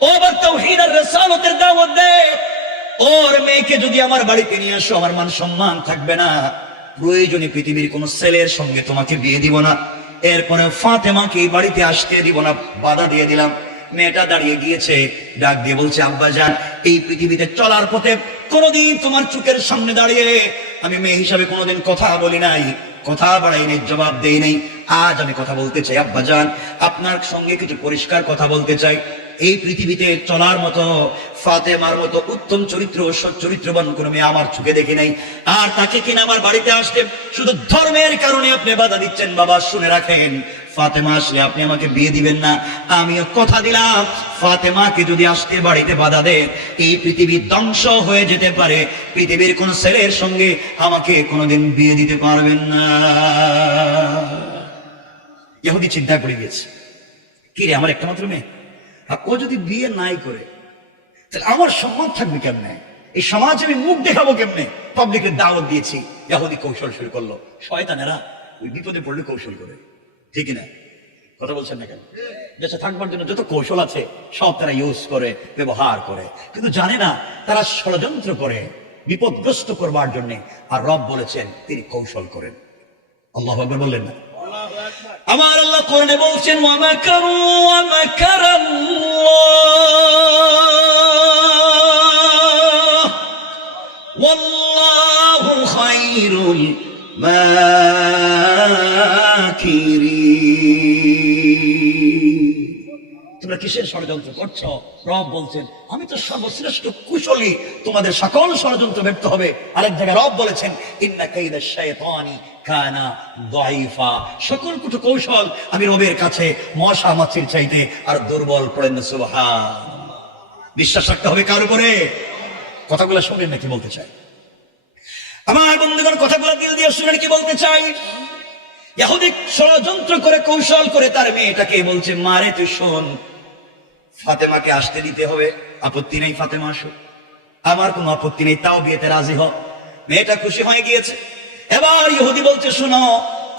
ও ও আবার তাওহীদ আর রিসালাতের দাওয়াত দেয়। ওর মেয়েকে যদি আমার বাড়িতে নিয়ে আসো, আমার মান সম্মান থাকবে না। প্রয়োজনে পৃথিবীর কোন ছেলের সঙ্গে তোমাকে বিয়ে দিব না। এরপরে ফাতেমাকে এই বাড়িতে আসতে দিব না, বাধা দিয়ে দিলাম। মেয়েটা দাঁড়িয়ে গিয়েছে, ডাক দিয়ে বলছে, আব্বা জান, এই পৃথিবীতে চলার পথে কোনোদিন তোমার চোখের সামনে দাঁড়িয়ে আমি মেয়ে হিসাবে কোনোদিন কথা বলি নাই, কথা বাড়াই নাই, জবাব দেই নাই। আজ আমি কথা বলতে চাই আব্বা জান, আপনার সঙ্গে কিছু পরিষ্কার কথা বলতে চাই। এই পৃথিবীতে চলার মতো ফাতেমার মতো উত্তম চরিত্র, সৎ চরিত্রবান কোনো মেয়ে আমার চোখে দেখি নাই। আর তাকে কিনা আমার বাড়িতে আসতে শুধু ধর্মের কারণে আপনি বাধা দিচ্ছেন। বাবা শুনে রাখেন, ফাতেমা আসলে আপনি আমাকে বিয়ে দিবেন না। আমিও কথা দিলাম, ফাতেমাকে যদি আসতে বাড়িতে বাধা দেন, এই পৃথিবী ধ্বংস হয়ে যেতে পারে। পৃথিবীর কোন ছেলের সঙ্গে আমাকে কোনোদিন বিয়ে দিতে পারবেন না। ইহুদি চিন্তা করে গিয়েছে, কি রে, আমার একটা মাত্র মেয়ে, আর ও যদি বিয়ে নাই করে তাহলে আমার সম্মান থাকবে কেমনে? এই সমাজে আমি মুখ দেখাবো কেমনে? পাবলিকের দাওয়াত দিয়েছি। ইহুদি কৌশল শুরু করলো। শয়তানেরা ওই বিপদে পড়লে কৌশল করে, ঠিক না? কথা বলছেন না কেন? দেশে থাকবার জন্য যত কৌশল আছে সব তারা ইউজ করে, ব্যবহার করে, কিন্তু জানে না তারা ষড়যন্ত্র করে বিপদগ্রস্ত করবার জন্য। আর রব বলেছেন তিনি কৌশল করেন। আল্লাহু আকবার বললেন না? আমার আল্লাহ কোরআনে বলছেন, ওয়া মাকারু ওয়া মাকারাল্লাহ ওয়াল্লাহু খায়রুল মাকিরিন। তোমরা কিসের ষড়যন্ত্র করছো? রব বলছেন আমি তো সর্বশ্রেষ্ঠ কুশলী, তোমাদের সকল ষড়যন্ত্র ব্যর্থ হবে। আরেক জায়গায় রব বলেছেন, ইন্না কাইদাশ শাইতানি কানা দাইফা, সকল কুট কৌশল আমি রবের কাছে মশা মাছির চাইতে আর দুর্বল। পড়েন না সুবহানাল্লাহ। বিশ্বাস রাখতে হবে কার উপরে? কথাগুলো শুনেন না কি বলতে চাই আমার বন্ধুগণ, কথাগুলো দিল দিয়ে শুনেন কি বলতে চাই। ইহুদি ষড়যন্ত্র করে, কৌশল করে তার মেয়েটাকে বলছে, মারে তুই শোন, ফাতেমাকে আসতে দিতে হবে, আপত্তি নেই, ফাতেমা আসো, আমার কোনো আপত্তি নেই, তাও বিয়েতে রাজি হ। মেয়েটা খুশি হয়ে গিয়েছে। এবার ইহুদি বলছে, শোনো,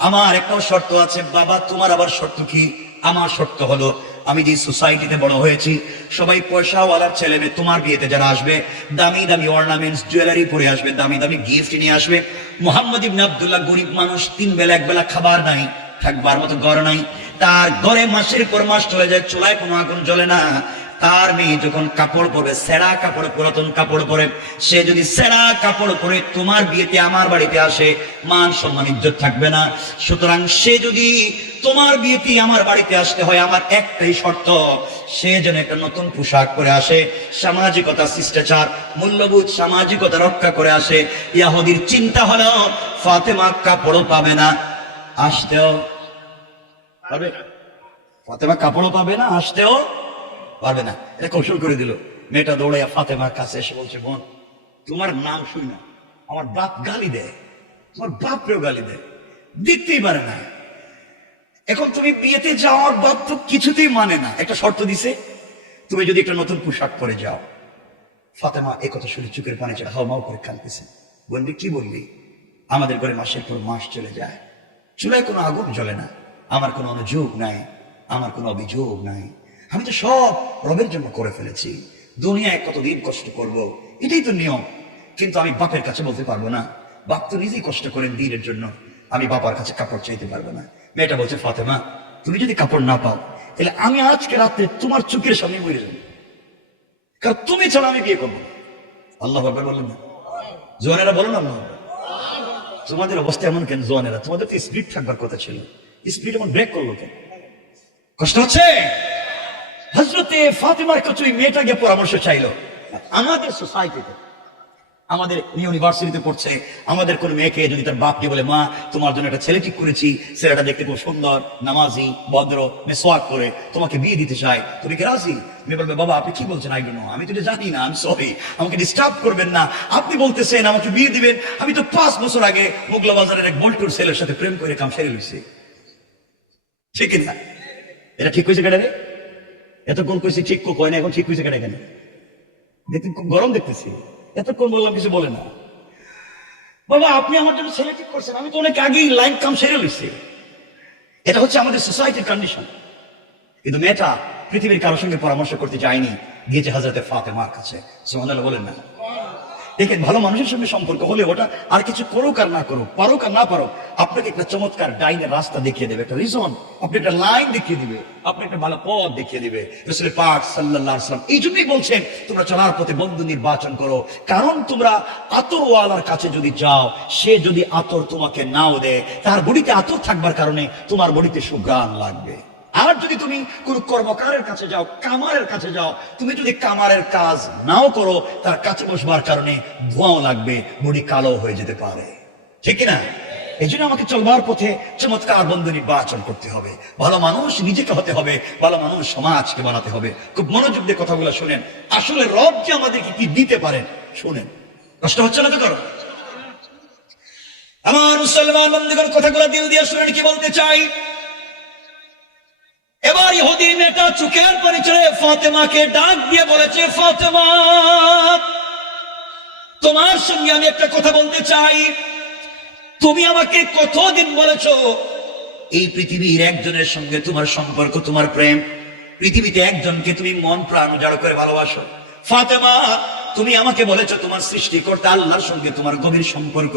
আমার একটা শর্ত আছে। বাবা, তোমার আবার শর্ত কি? আমার শর্ত হলো, আমি যে সোসাইটিতে বড় হয়েছি, সবাই পয়সাওয়ালার ছেলে মেয়ে, তোমার বিয়েতে যারা আসবে দামি দামি অর্নামেন্টস, জুয়েলারি পরে আসবে, দামি দামি গিফট নিয়ে আসবে। মুহাম্মদ ইবনে আব্দুল্লাহ গরিব মানুষ, 3 বেলা 1 বেলা খাবার নাই, থাকবার মতো ঘর নাই, তার ঘরে মাসের পর মাস চলে যায়, চুলায় কোনো আগুন জ্বলে না। তার মেয়ে যখন কাপড় পরবে, ছেঁড়া কাপড়, পুরাতন কাপড় পরে, সে যদি ছেঁড়া কাপড় পরে তোমার বিয়েতে আমার বাড়িতে আসে, মান সম্মান ইজ্জত থাকবে না। সুতরাং সে যদি তোমার বিয়েতে আমার বাড়িতে আসতে হয়, আমার একটাই শর্ত, সে যেন একটা নতুন পোশাক পরে আসে, সামাজিকতা, শিষ্টাচার, মূল্যবোধ, সামাজিকতা রক্ষা করে আসে। ইহুদির চিন্তা হলো ফাতেমা কাপড়ও পাবে না, আসতেও পারবে, ফাতেমা কাপড়ও পাবে না, আসতেও পারবে না। এটা কৌশল করে দিল। মেয়েটা দৌড়াইয়া ফাতেমার কাছে এসে বলছে, বোন, তোমার নাম শুই না আমার বাপ গালি দেয়, তোমার বাপরেও গালি দেয়, দেখতেই পারে না। এখন তুমি বিয়েতে যাও, আমার বাপ তো কিছুতেই মানে না। একটা শর্ত দিছে, তুমি যদি একটা নতুন পোশাক পরে যাও। ফাতেমা এই কথা শুনে চোখের পানি ছেড়ে হাওমাও করে কাঁদতেছে। বলবি কি বললি? আমাদের ঘরে মাসের পর মাস চলে যায়, চুলায় কোনো আগুন জ্বলে না, আমার কোনো অনুযোগ নাই, আমার কোনো অভিযোগ নাই, আমি তো সব রবের জন্য করে ফেলেছি, দুনিয়ায় কতদিন কষ্ট করব, এটাই তো নিয়ম। কিন্তু আমি বাপের কাছে বলতে পারবো না, বাপ তো নিজেই কষ্ট করেন দিনের জন্য, আমি বাবার কাছে কাপড় চাইতে পারবো না। মেয়েটা বলছে, ফাতেমা, তুমি যদি কাপড় না পাও তাহলে আমি আজকে রাত্রে তোমার চোখের সামনে মরে যাবো, কারণ তুমি ছাড়া আমি বিয়ে করবো। আল্লাহ আকবার বললেন না? জোয়ানেরা বলো না আল্লাহ আকবার। তোমাদের অবস্থা এমন কেন জোয়ানেরা? তোমাদের তো স্পিড থাকবার কথা ছিল, স্পিড এমন ব্রেক করলো কেন? কষ্ট হচ্ছে? হযরতে ফাতেমার কাছে ওই মেয়েটা গিয়ে পরামর্শ চাইলো। আমাদের সোসাইটিতে, আমাদের ইউনিভার্সিটিতে পড়ছে, আমাদের কোন মেয়েকে যদি তার বাপকে বলে, মা তোমার জন্য একটা ছেলে ঠিক করেছি, ছেলেটা দেখতে খুব সুন্দর, নামাজি, ভদ্র, মেসওয়াক করে, তোমাকে বিয়ে দিতে চাই, তুমি কি রাজি? মেয়ে বলবে, বাবা আপনি কি বলছেন? আই ডোন্ট নো, আমি তো এটা জানি না, আমি সরি, আমাকে ডিস্টার্ব করবেন না, আপনি বলতেছেন আমাকে বিয়ে দিবেন, আমি তো 5 বছর আগে মোগলা বাজারের এক বল্টুর ছেলের সাথে প্রেম করে কাম সেরে লইছি, ঠিক না? এটা ঠিক হয়েছে কেটে? এতক্ষণ কইছি ঠিক কয় না, এখন ঠিক হয়েছে কেটে? কেন দেখতে খুব গরম দেখতেছি, এতক্ষণ বললাম কিছু বলে না। বাবা আপনি আমার জন্য ছেলে ঠিক করছেন, আমি তো অনেক আগেই লাইন কাম সেরে লইছি। এটা হচ্ছে আমাদের সোসাইটির কন্ডিশন। কিন্তু মেয়েটা পৃথিবীর কারোর সঙ্গে পরামর্শ করতে চায়নি, গিয়েছে হযরতে ফাতেমার কাছে। সুবহানাল্লাহ বলেন না? দেখেন, ভালো মানুষের সঙ্গে সম্পর্ক হলে ওটা আর কিছু করুক আর না করুক, পারুক আর না পারুক, আপনাকে একটা চমৎকার ডাইনের রাস্তা দেখিয়ে দেবে, একটা রিজন, আপনি একটা লাইন দেখিয়ে দিবে, আপনি একটা ভালো পথ দেখিয়ে দিবে। রাসূল পাক সাল্লাল্লাহু আলাইহি ওয়াসাল্লাম এই জন্যই বলছেন তোমরা চলার পথে বন্ধু নির্বাচন করো, কারণ তোমরা আতরওয়ালার কাছে যদি যাও, সে যদি আতর তোমাকে নাও দেয়, তার বডিতে আতর থাকবার কারণে তোমার বডিতে সুঘ্রাণ লাগবে। আর যদি তুমি কোন কর্মকারের কাছে যাও, কামারের কাছে যাও, তুমি যদি কামারের কাজ নাও করো, তার কাছে বসবার কারণে ধোঁয়াও লাগবে, বডি কালো হয়ে যেতে পারে, ঠিক কিনা? এই জন্য আমাকে চলবার পথে চমৎকার বন্ধু নির্বাচন করতে হবে। ভালো মানুষ নিজেকে হতে হবে, ভালো মানুষ সমাজকে বানাতে হবে। খুব মনোযোগ দিয়ে কথাগুলো শুনেন। আসলে রব যে আমাদেরকে কি দিতে পারেন শুনেন, কষ্ট হচ্ছে না তো? করো আমার মুসলমান বন্ধুগণ, কথাগুলো দিল দিয়ে শুনেন কি বলতে চাই। এবার ইহুদির মেয়েটা চোখের পানি ছেড়ে ফাতেমাকে ডাক দিয়ে বলেছে, ফাতেমা, তোমার সঙ্গে আমি একটা কথা বলতে চাই। তুমি আমাকে কতদিন বলেছো এই পৃথিবীর একজনের সঙ্গে তোমার সম্পর্ক, তোমার প্রেম, পৃথিবীতে একজনকে তুমি মন প্রাণ উজাড় করে ভালোবাসো। ফাতেমা, তুমি আমাকে বলেছো তোমার সৃষ্টিকর্তা আল্লাহর সঙ্গে তোমার গভীর সম্পর্ক,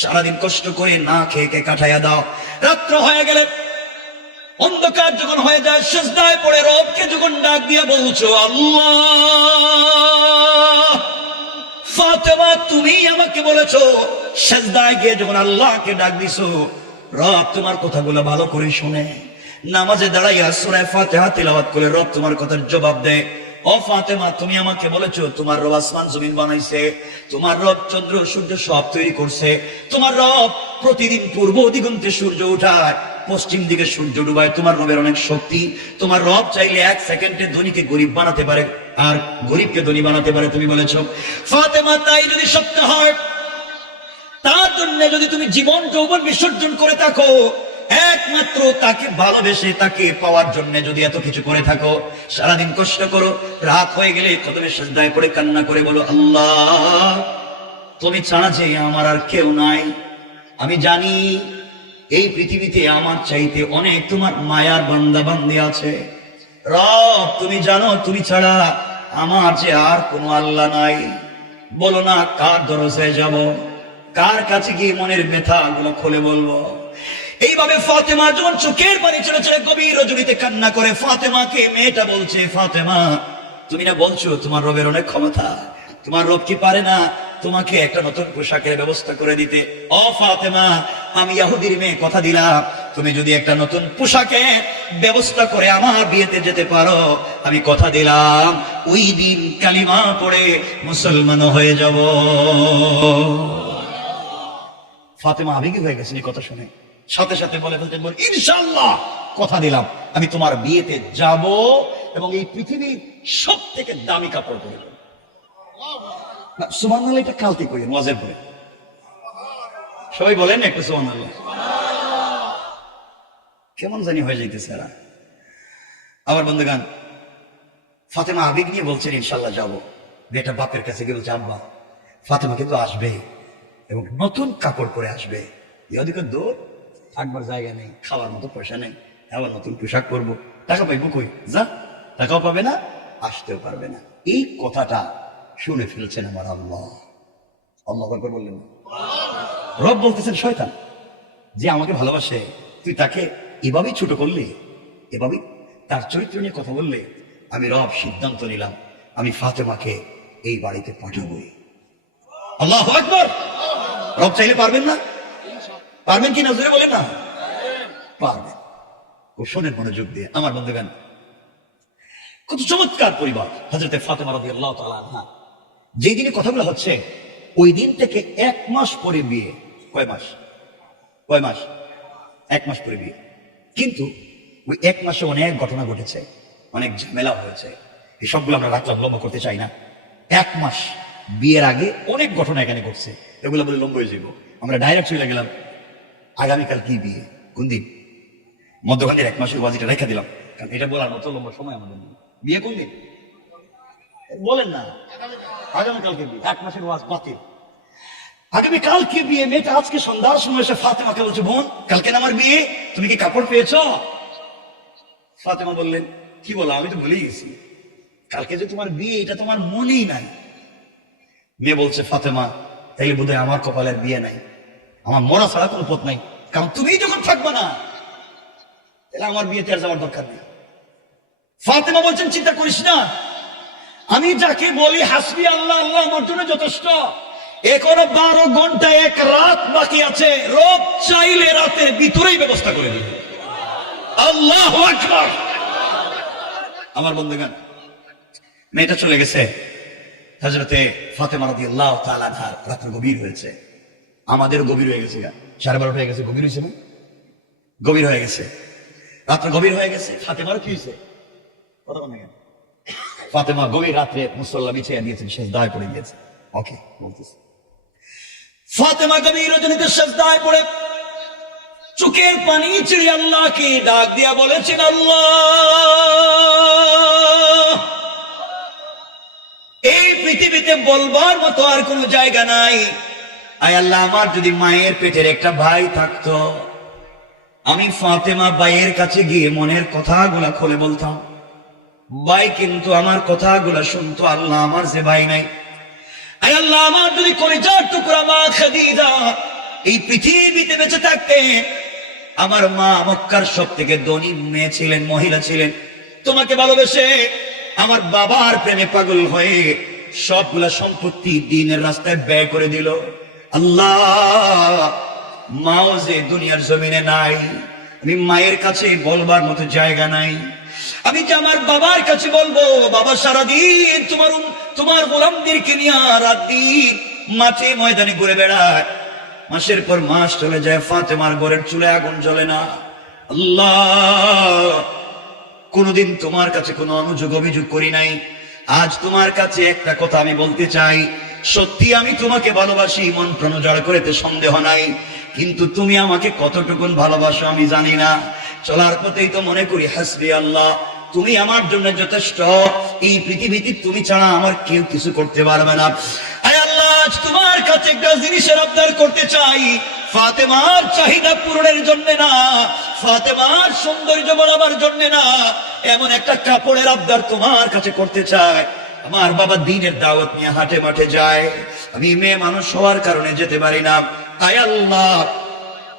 সারাদিন কষ্ট করে না খেয়ে কে কাটাইয়া দাও, রাত্র হয়ে গেলে অন্ধকার যখন হয়ে যায়, সিজদায় পড়ে রবকে যখন ডাক দিয়ে বলছো আল্লাহ। ফাতেমা, তুমি আমাকে বলেছো সিজদায় গিয়ে যখন আল্লাহকে ডাক দিছো, রব তোমার কথাগুলো ভালো করে শুনে নামাজে দাঁড়াইয়া সূরা ফাতিহা তিলাওয়াত করে রব তোমার কথার জবাব দেয়। ও ফাতেমা, তুমি আমাকে বলেছো তোমার রব আসমান জমিন বানাইছে, তোমার রব চন্দ্র সূর্য সব তৈরি করছে, তোমার রব প্রতিদিন পূর্ব দিগন্তে সূর্য উঠায়, পশ্চিম দিকে সূর্য ডুবায়, তোমার রবের অনেক শক্তি, তোমার রব চাইলে 1 সেকেন্ডে ধনীকে গরিব বানাতে পারে আর গরিবকে ধনী বানাতে পারে, তুমি বলেছো। ফাতেমা, তাই যদি সত্য হয়, তার জন্য যদি তুমি জীবন যৌবন বিসর্জন করে থাকো, একমাত্র তাকে ভালোবেসে তাকে পাওয়ার জন্য যদি এত কিছু করে থাকো, সারাদিন কষ্ট করো, রাত হয়ে গেলে কদমে সিজদায় পড়ে কান্না করে বলো আল্লাহ, তুমি ছাড়া যে আমার আর কেউ নাই, আমি জানি এই পৃথিবীতে আমার চাইতে অনেক তোমার মায়ার বান্দা বান্দি আছে, রব তুমি জানো তুমি ছাড়া আমার যে আর কোনো আল্লাহ নাই, বলো না কার দরজে যাব, কার কাছে গিয়ে মনের ব্যথা গুলো খুলে বলবো। এইভাবে ফাতেমা যখন চোখের পানি ছেড়ে ছেড়ে গভীর রজনীতে কান্না করে, ফাতেমাকে মেয়েটা বলছে, ফাতেমা, তুমি না বলছো তোমার রবের অনেক ক্ষমতা, তোমার রব কি পারে না তোমাকে একটা নতুন পোশাকের ব্যবস্থা করে দিতে? ও ফাতেমা, আমি ইহুদির মেয়ে কথা দিলাম, তুমি যদি একটা নতুন পোশাকের ব্যবস্থা করে আমার বিয়েতে যেতে পারো, আমি কথা দিলাম ওই দিন কালিমা পড়ে মুসলমান হয়ে যাব। ফাতেমা আবেগী হয়ে গেছেন এই কথা শুনে, সাথে সাথে বলে ফেলতেন, ইনশাআল্লাহ কথা দিলাম আমি তোমার বিয়েতে যাব এবং এই পৃথিবীর সব থেকে দামি কাপড় পরে যাব। সুবহানাল্লাহ, এটা কালকে করি ওয়াজের পরে, সবাই বলেন একটু সুবহানাল্লাহ। কেমন জানি হয়ে যাইতেছে এরা। আমার বন্ধুগান, ফাতেমা আবেগ নিয়ে বলছেন ইনশাআল্লাহ যাব। মেয়েটা বাপের কাছে গিয়ে বলছে, আব্বা, ফাতেমা কিন্তু আসবে এবং নতুন কাপড় পরে আসবে, এদিকে দূর থাকবার জায়গা নেই, খাওয়ার মতো পয়সা নেই, আবার নতুন পোশাক পরবো, টাকা পাইবো কই, যা টাকাও পাবে না, আসতেও পারবে না। এই কথাটা শুনে ফেলছেন আমার আল্লাহ। আল্লাহু আকবার বললেন। রব বলতেছেন, শয়তান যে আমাকে ভালোবাসে, তুই তাকে এভাবেই ছোট করলি, এভাবেই তার চরিত্র নিয়ে কথা বললে, আমি রব সিদ্ধান্ত নিলাম আমি ফাতেমাকে এই বাড়িতে পাঠাবই। আল্লাহু আকবার। রব চাইলে পারবেন না? পারবেন কি না জোরে বলেন না? পারবেন। ও শোনেন মনোযোগ দিয়ে আমার বন্ধুগণ, কত চমৎকার পরিবার হযরতে ফাতেমা রাদিয়াল্লাহু তাআলা আনহা। যেই দিনে কথাগুলো হচ্ছে ওই দিন থেকে 1 মাস পরে বিয়ে। কয় মাস? 1 মাস পরে বিয়ে। কিন্তু ওই 1 মাসে অনেক ঘটনা ঘটেছে, অনেক ঝামেলা হয়েছে, এই সবগুলো আমরা রাখলাম, লম্বা করতে চাই না। 1 মাস বিয়ের আগে অনেক ঘটনা এখানে ঘটছে, এগুলো বলে লম্বা হয়ে যাবো। আমরা ডাইরেক্ট চলে গেলাম আগামীকাল কি বিয়ে, কোন দিন, মধ্যখানের 1 মাসের ওয়াজিটা রেখে দিলাম, কারণ এটা বলার মতো লম্বা সময় আমাদের নেই। বিয়ে কোন দিন বলেন না? আগামীকালকে বিয়ে, 1 মাসের ওয়াজ বাতিল। আগামীকালকে বিয়ে। মেয়েটা আজকে সন্ধ্যার সময় এসে ফাতেমাকে বলছে, বোন কালকে না আমার বিয়ে, তুমি কি কাপড় পেয়েছ? ফাতেমা বললেন, কি বলো, আমি তো ভুলে গেছি, কালকে যে তোমার বিয়ে এটা তোমার মনেই নাই। মেয়ে বলছে ফাতেমা তাইলে বোধহয় আমার কপালের বিয়ে নাই, আমার মরা ছাড়া কোনো পথ নাই, কারণ তুমি যখন থাকবে না তাহলে আমার বিয়েতে আর যাওয়ার দরকার নেই। ফাতেমা বলছেন চিন্তা করিস না, আমি যাকে বলি হাসবি আল্লাহ, আল্লাহ আমার জন্য যথেষ্ট। এখনো 12 ঘন্টা 1 রাত বাকি আছে, রব চাইলে রাতের ভিতরেই ব্যবস্থা করে দিবে। আল্লাহু আকবার। আমার বন্ধুগণ, মেয়েটা চলে গেছে। হযরতে ফাতেমা রাদিয়াল্লাহু তাআলা আনহার রাত্র গভীর হয়েছে, আমাদের গভীর হয়ে গেছে, 12:30 হয়ে গেছে, গভীর হয়েছে না? গভীর হয়ে গেছে, রাত্র গভীর হয়ে গেছে। ফাতেমারও কি হয়েছে? ফাতেমা গভীর রাত্রে মুসল্লা বিছিয়ে দিয়েছেন, সেজদায় পড়ে গিয়েছে। ওকে বলতেছে, ফাতেমা গভীর রজনীতে সেজদায় পড়ে চোখের পানি ছেড়ে আল্লাহকে ডাক দিয়া বলেছেন, আল্লাহ, এই পৃথিবীতে বলবার মতো আর কোনো জায়গা নাই। আয় আল্লাহ, আমার যদি মায়ের পেটের একটা ভাই থাকতো, আমি ফাতেমা ভাইয়ের কাছে গিয়ে মনের কথাগুলা খুলে বলতাম, ভাই কিন্তু আমার কথাগুলা শুনতো। আল্লাহ, আমার যে ভাই নাই। আয় আল্লাহ, আমার যদি কলিজার টুকরা মা খাদিজা এই পৃথিবীতে বেঁচে থাকতেন, আমার মা মক্কার সব থেকে ধনী মেয়ে ছিলেন, মহিলা ছিলেন, তোমাকে ভালোবেসে আমার বাবার প্রেমে পাগল হয়ে সবগুলা সম্পত্তি দ্বীনের রাস্তায় ব্যয় করে দিল। আল্লাহ, মাও যে দুনিয়ার জমিনে নাই, আমি মায়ের কাছে বলবার মতো জায়গা নাই। আমি যে আমার বাবার কাছে বলবো, বাবা সারাদিন তোমার গোলামদেরকে নিয়ে রাত দিন মাঠে ময়দানে ঘুরে বেড়ায়, মাসের পর মাস চলে যায়, ফাতেমার ঘরের চুলে আগুন জ্বলে না। আল্লাহ, কোনদিন তোমার কাছে কোনো অনুযোগ অভিযোগ করি নাই। আজ তোমার কাছে একটা কথা আমি বলতে চাই, সত্যি আমি তোমাকে ভালোবাসি, মন প্রাণ জড় করেতে সন্দেহ নাই, কিন্তু তুমি আমাকে কতটুকুন ভালোবাসো আমি জানি না। চলার পথেই তো মনে করি হাসবি আল্লাহ, তুমি আমার জন্য যথেষ্ট, এই পৃথিবীতে তুমি ছাড়া আমার কেউ কিছু করতে পারবে না। আয় আল্লাহ, আজ তোমার কাছে একটা জিনিসের আবদার করতে চাই, ফাতেমার চাহিদা পূরণের জন্য না, ফাতেমার সৌন্দর্য বাড়াবার জন্য না, এমন একটা কাপড়ের আবদার তোমার কাছে করতে চাই। আমার বাবা দ্বীনের দাওয়াত নিয়ে হাটে মাঠে যায়, আমি মেয়ে মানুষ হওয়ার কারণে যেতে পারি না। আয় আল্লাহ,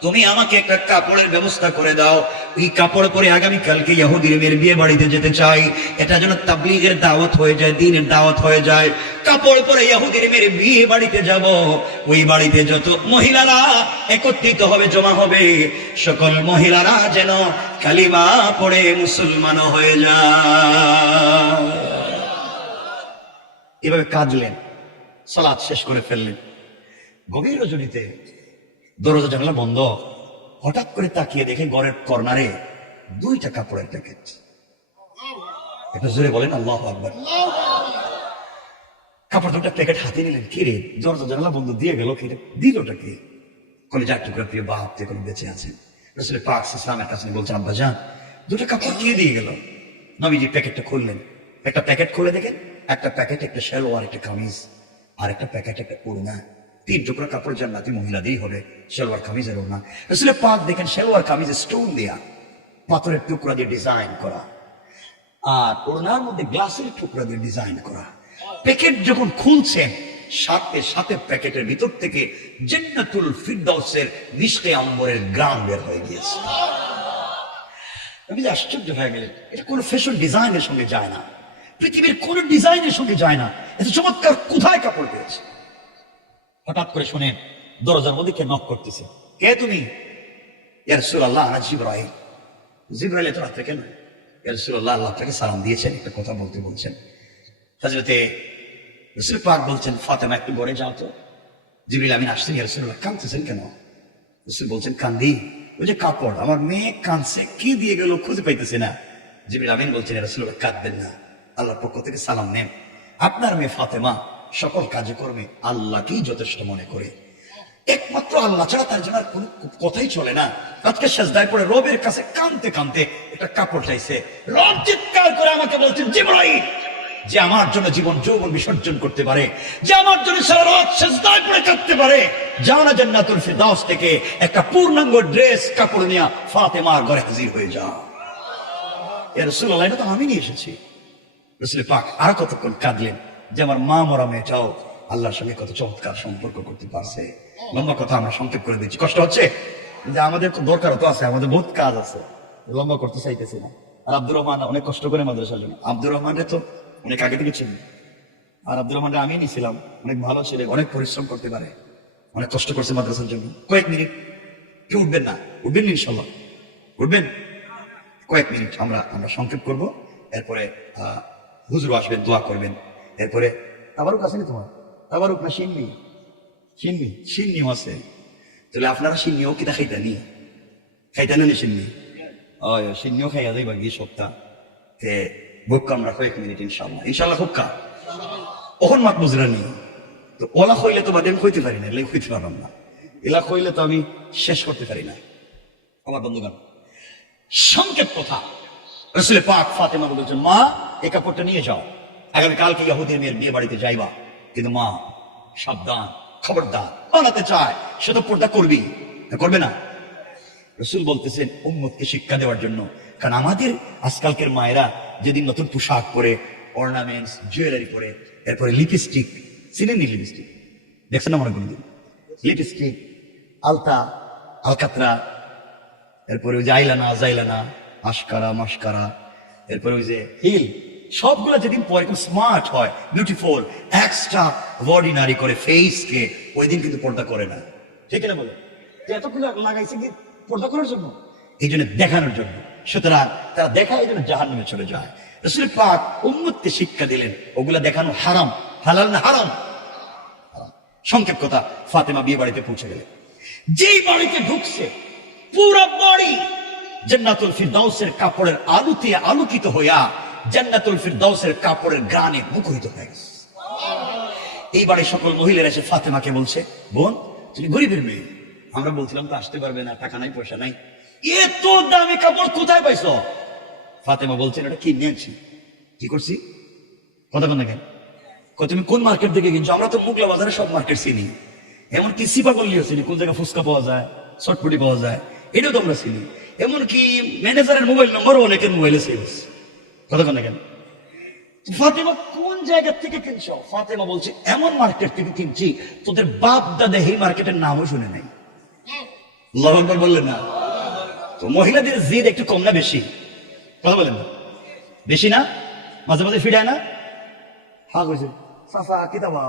তুমি আমাকে একটা কাপড়ের ব্যবস্থা করে দাও, এই কাপড় পরে আগামীকালকে ইহুদির মেয়ের বিয়ে বাড়িতে যেতে চাই। এটা যেন তাবলীগের দাওয়াত হয়ে যায়, দ্বীনের দাওয়াত হয়ে যায়। কাপড় পরে ইহুদির মেয়ের বিয়ে বাড়িতে যাব, ওই বাড়িতে যত মহিলারা একত্রিত হবে, জমা হবে, সকল মহিলারা যেন কালিমা পড়ে মুসলমান হয়ে যায়। এভাবে কাঁদলেন, সালাত শেষ করে ফেললেন। গভীর রজনীতে দরজা জানালা বন্ধ, হঠাৎ করে তাকিয়ে দেখে ঘরের কর্নারে 2টা কাপড়ের প্যাকেট। একটু জোরে বলেন আল্লাহু আকবার। কাপড় 2টা প্যাকেট হাতে নিলেন, কিরে দরজা জানালা বন্ধ দিয়ে গেল, কিরে দিলটা কি? কলিজার টুকরা প্রিয় বাপ যে কোনো বেঁচে আছেন, রাসূল পাক সাল্লাল্লাহু আলাইহি ওয়াসাল্লামের কাছে বলছেন, আব্বা জান 2টা কাপড় কে দিয়ে গেল? নবীজি প্যাকেটটা খুললেন, একটা প্যাকেট খুলে দেখেন, একটা প্যাকেট একটা সালোয়ার, একটা কামিজ, আর একটা প্যাকেট একটা ওড়না। 3 টুকরা কাপড় জান্নাতি মহিলাদেরই হবে, সালোয়ার কামিজের ওড়না। রাসূল পাক দেখেন সালোয়ার কামিজে স্টোন দেয়া, পাথরের টুকরা দিয়ে ডিজাইন করা, আর ওড়নার মধ্যে গ্লাসের টুকরা দিয়ে ডিজাইন করা। প্যাকেট যখন খুলছেন, সাথে সাথে প্যাকেটের ভিতর থেকে জান্নাতুল ফিরদাউসের মিশকে আম্বরের গ্রাম বের হয়ে গিয়েছে। আমি যে আশ্চর্য হয়ে গেলেন, এটা কোনো ফ্যাশন ডিজাইনের সঙ্গে যায় না, পৃথিবীর কোন ডিজাইনের সঙ্গে যায় না, এত চমৎকার কোথায় কাপড় পেয়েছে? হঠাৎ করে শুনেন দরজার মধ্যে কে নক করতেছে। কে তুমি? ইয়া রাসূলুল্লাহ, আনা জিবরাইল। জিবরাইল এত রাতে কেন? ইয়া রাসূলুল্লাহ, আল্লাহ আপনাকে সালাম দিয়েছেন, একটা কথা বলতে বলছেন। হযরতে রাসূল পাক বলছেন, ফাতেমা একটু ঘরে যাও তো। জিবরাইল আমিন আসছেন, ইয়া রাসূলুল্লাহ কাঁদতেছেন কেন? রাসূল বলছেন, কান্দি, ওই যে কাপড়, আমার মেয়ে কাঁদছে, কি দিয়ে গেল খুঁজে পাইতেছে না। জিবরাইল আমিন বলছেন, ইয়া রাসূলুল্লাহ কাঁদবেন না, আল্লাহর পক্ষ থেকে সালাম নেন। আপনার মেয়ে ফাতেমা সকল কাজে কর্মে আল্লাহকেই যথেষ্ট মনে করে, একমাত্র আল্লাহ ছাড়া তার জন্য আর কোনো কথাই চলে না। আজকে সেজদায় পড়ে রবের কাছে কাঁদতে কাঁদতে একটা কাপড় চাইছে। রব চিৎকার করে আমাকে বলছেন, জিবরাইল, যে আমার জন্য জীবন যৌবন বিসর্জন করতে পারে, যে আমার জন্য সারা রাত সেজদায় পড়ে কাঁদতে পারে, যাও না জান্নাতুল ফিরদাউস থেকে একটা পূর্ণাঙ্গ ড্রেস কাপড় নিয়ে ফাতেমার ঘরে হাজির হয়ে যাও। ইয়া রাসূলুল্লাহ, এটা তো আমি নিয়ে এসেছি। রাসূল পাক আর কতক্ষণ কাঁদলেন যে আমার মা মরা মেয়েটাও আল্লাহর সঙ্গে কত চমৎকার সম্পর্ক করতে পারছে। লম্বা কথা আমরা সংক্ষেপ করে দিচ্ছি, কষ্ট হচ্ছে যে আমাদের দরকার তো আছে, আমাদের বহুত কাজ আছে, লম্বা করতে চাইতেছি না। আর আব্দুর রহমান অনেক কষ্ট করে মাদ্রাসার জন্য, আব্দুর রহমানের তো অনেক আগে থেকে ছিলেন, আর আব্দুর রহমানকে আমি নিয়েছিলাম, অনেক ভালো ছেলে, অনেক পরিশ্রম করতে পারে, অনেক কষ্ট করছে মাদ্রাসার জন্য। কয়েক মিনিট কেউ উঠবেন না, উঠবেন ইনশাল্লাহ, উঠবেন কয়েক মিনিট আমরা আমরা সংক্ষেপ করব, এরপরে হুজুর আসবেন, দোয়া করবেন, এরপরে তাবারুক আছে না তোমার, তাবারুক না সিন্নি, সিন্নি সিন্নিও আছে, তাহলে আপনারা সিন্নিও কিতা খাইতানি, খাইতানি না সিন্নি, সিন্নিও খাইয়া যাইবা গিয়ে সপ্তাহ তে বুক আমরা কয়েক মিনিট ইনশাল্লাহ, ইনশাল্লাহ খুব কা ওখন মাত বুঝরা নি তো ওলা হইলে তো বাদে আমি হইতে পারি না, এলাই হইতে পারলাম না, এলা হইলে তো আমি শেষ করতে পারি না। আমার বন্ধুগণ, সংক্ষেপ কথা, রাসূল পাক ফাতেমা বলেছেন, মা এই কাপড়টা নিয়ে যাও, আগামীকালকে ইহুদির মেয়ের বিয়ে বাড়িতে যাইবা, কিন্তু মা সাবধান, খবরদার, বানাতে চায় সে তো পর্দা করবি, করবে না। রাসূল বলতেছেন উম্মতকে শিক্ষা দেওয়ার জন্য, কারণ আমাদের আজকালকের মায়েরা যেদিন নতুন পোশাক পরে, অর্নামেন্টস জুয়েলারি পরে, এরপরে লিপস্টিক, চিনেননি লিপস্টিক, দেখছেন না মনে কোনদিন, লিপস্টিক, আলতা, আলকাতরা, এরপরে ওই যে আইলানা জাইলানা, মাস্কারা মাস্কারা, এরপরে ওই যে হিল, সবগুলো যেদিন পরে খুব স্মার্ট হয়, বিউটিফুল, এক্সট্রা অর্ডিনারি করে ফেসকে, ওই দিন কিন্তু পর্দা করে না, ঠিক না বলে? এতগুলো লাগাইছে কি পর্দা করার জন্য? এই জন্য দেখানোর জন্য। সুতরাং তারা দেখা এই জন্য জাহান্নামে চলে যায়। রাসূল পাক উম্মতকে শিক্ষা দিলেন ওগুলা দেখানো হারাম, হালাল না হারাম। সংক্ষেপ কথা, ফাতেমা বিয়ে বাড়িতে পৌঁছে গেলেন, যেই বাড়িতে ঢুকছে পুরো বাড়ি জান্নাতুল ফিরদাউসের কাপড়ের আলোতে আলোকিত হইয়া জান্নাতুল ফিরদাউসের কাপড়ের গানে মুখরিত হয়ে গেছে। এই বাড়ির সকল মহিলারা এসে ফাতেমাকে বলছে, বোন তুমি গরিবের মেয়ে, আমরা বলছিলাম তো আসতে পারবে না, টাকা নাই পয়সা নাই, এত দামি কাপড় কোথায় পাইছো? ফাতেমা বলছেন এটা কিনে আনছি। কি করছি? কথা কোন দেখেন, তুমি কোন মার্কেট থেকে কিনছো? আমরা তো মুগলা বাজারে সব মার্কেট চিনি, এমনকি সিপাগল্লিও চিনি, কোন জায়গায় ফুচকা পাওয়া যায়, চটপটি পাওয়া যায়, এটাও তো আমরা চিনি, এমনকি ম্যানেজারের মোবাইল নম্বরও অনেকের মোবাইলে সেভ। কথা কোন দেখেন, ফাতেমা কোন জায়গা থেকে কিনছো? ফাতেমা বলছে এমন মার্কেট থেকে কিনছি তোদের বাপ দাদা এই মার্কেটের নামও শুনে নাই। আল্লাহু আকবার বললেন না? তো মহিলাদের জিদ একটু কম না বেশি? কথা বলেন না, বেশি না? মাঝে মাঝে ফিডায় না? হ্যাঁ কইছে সাফা কিতাবা,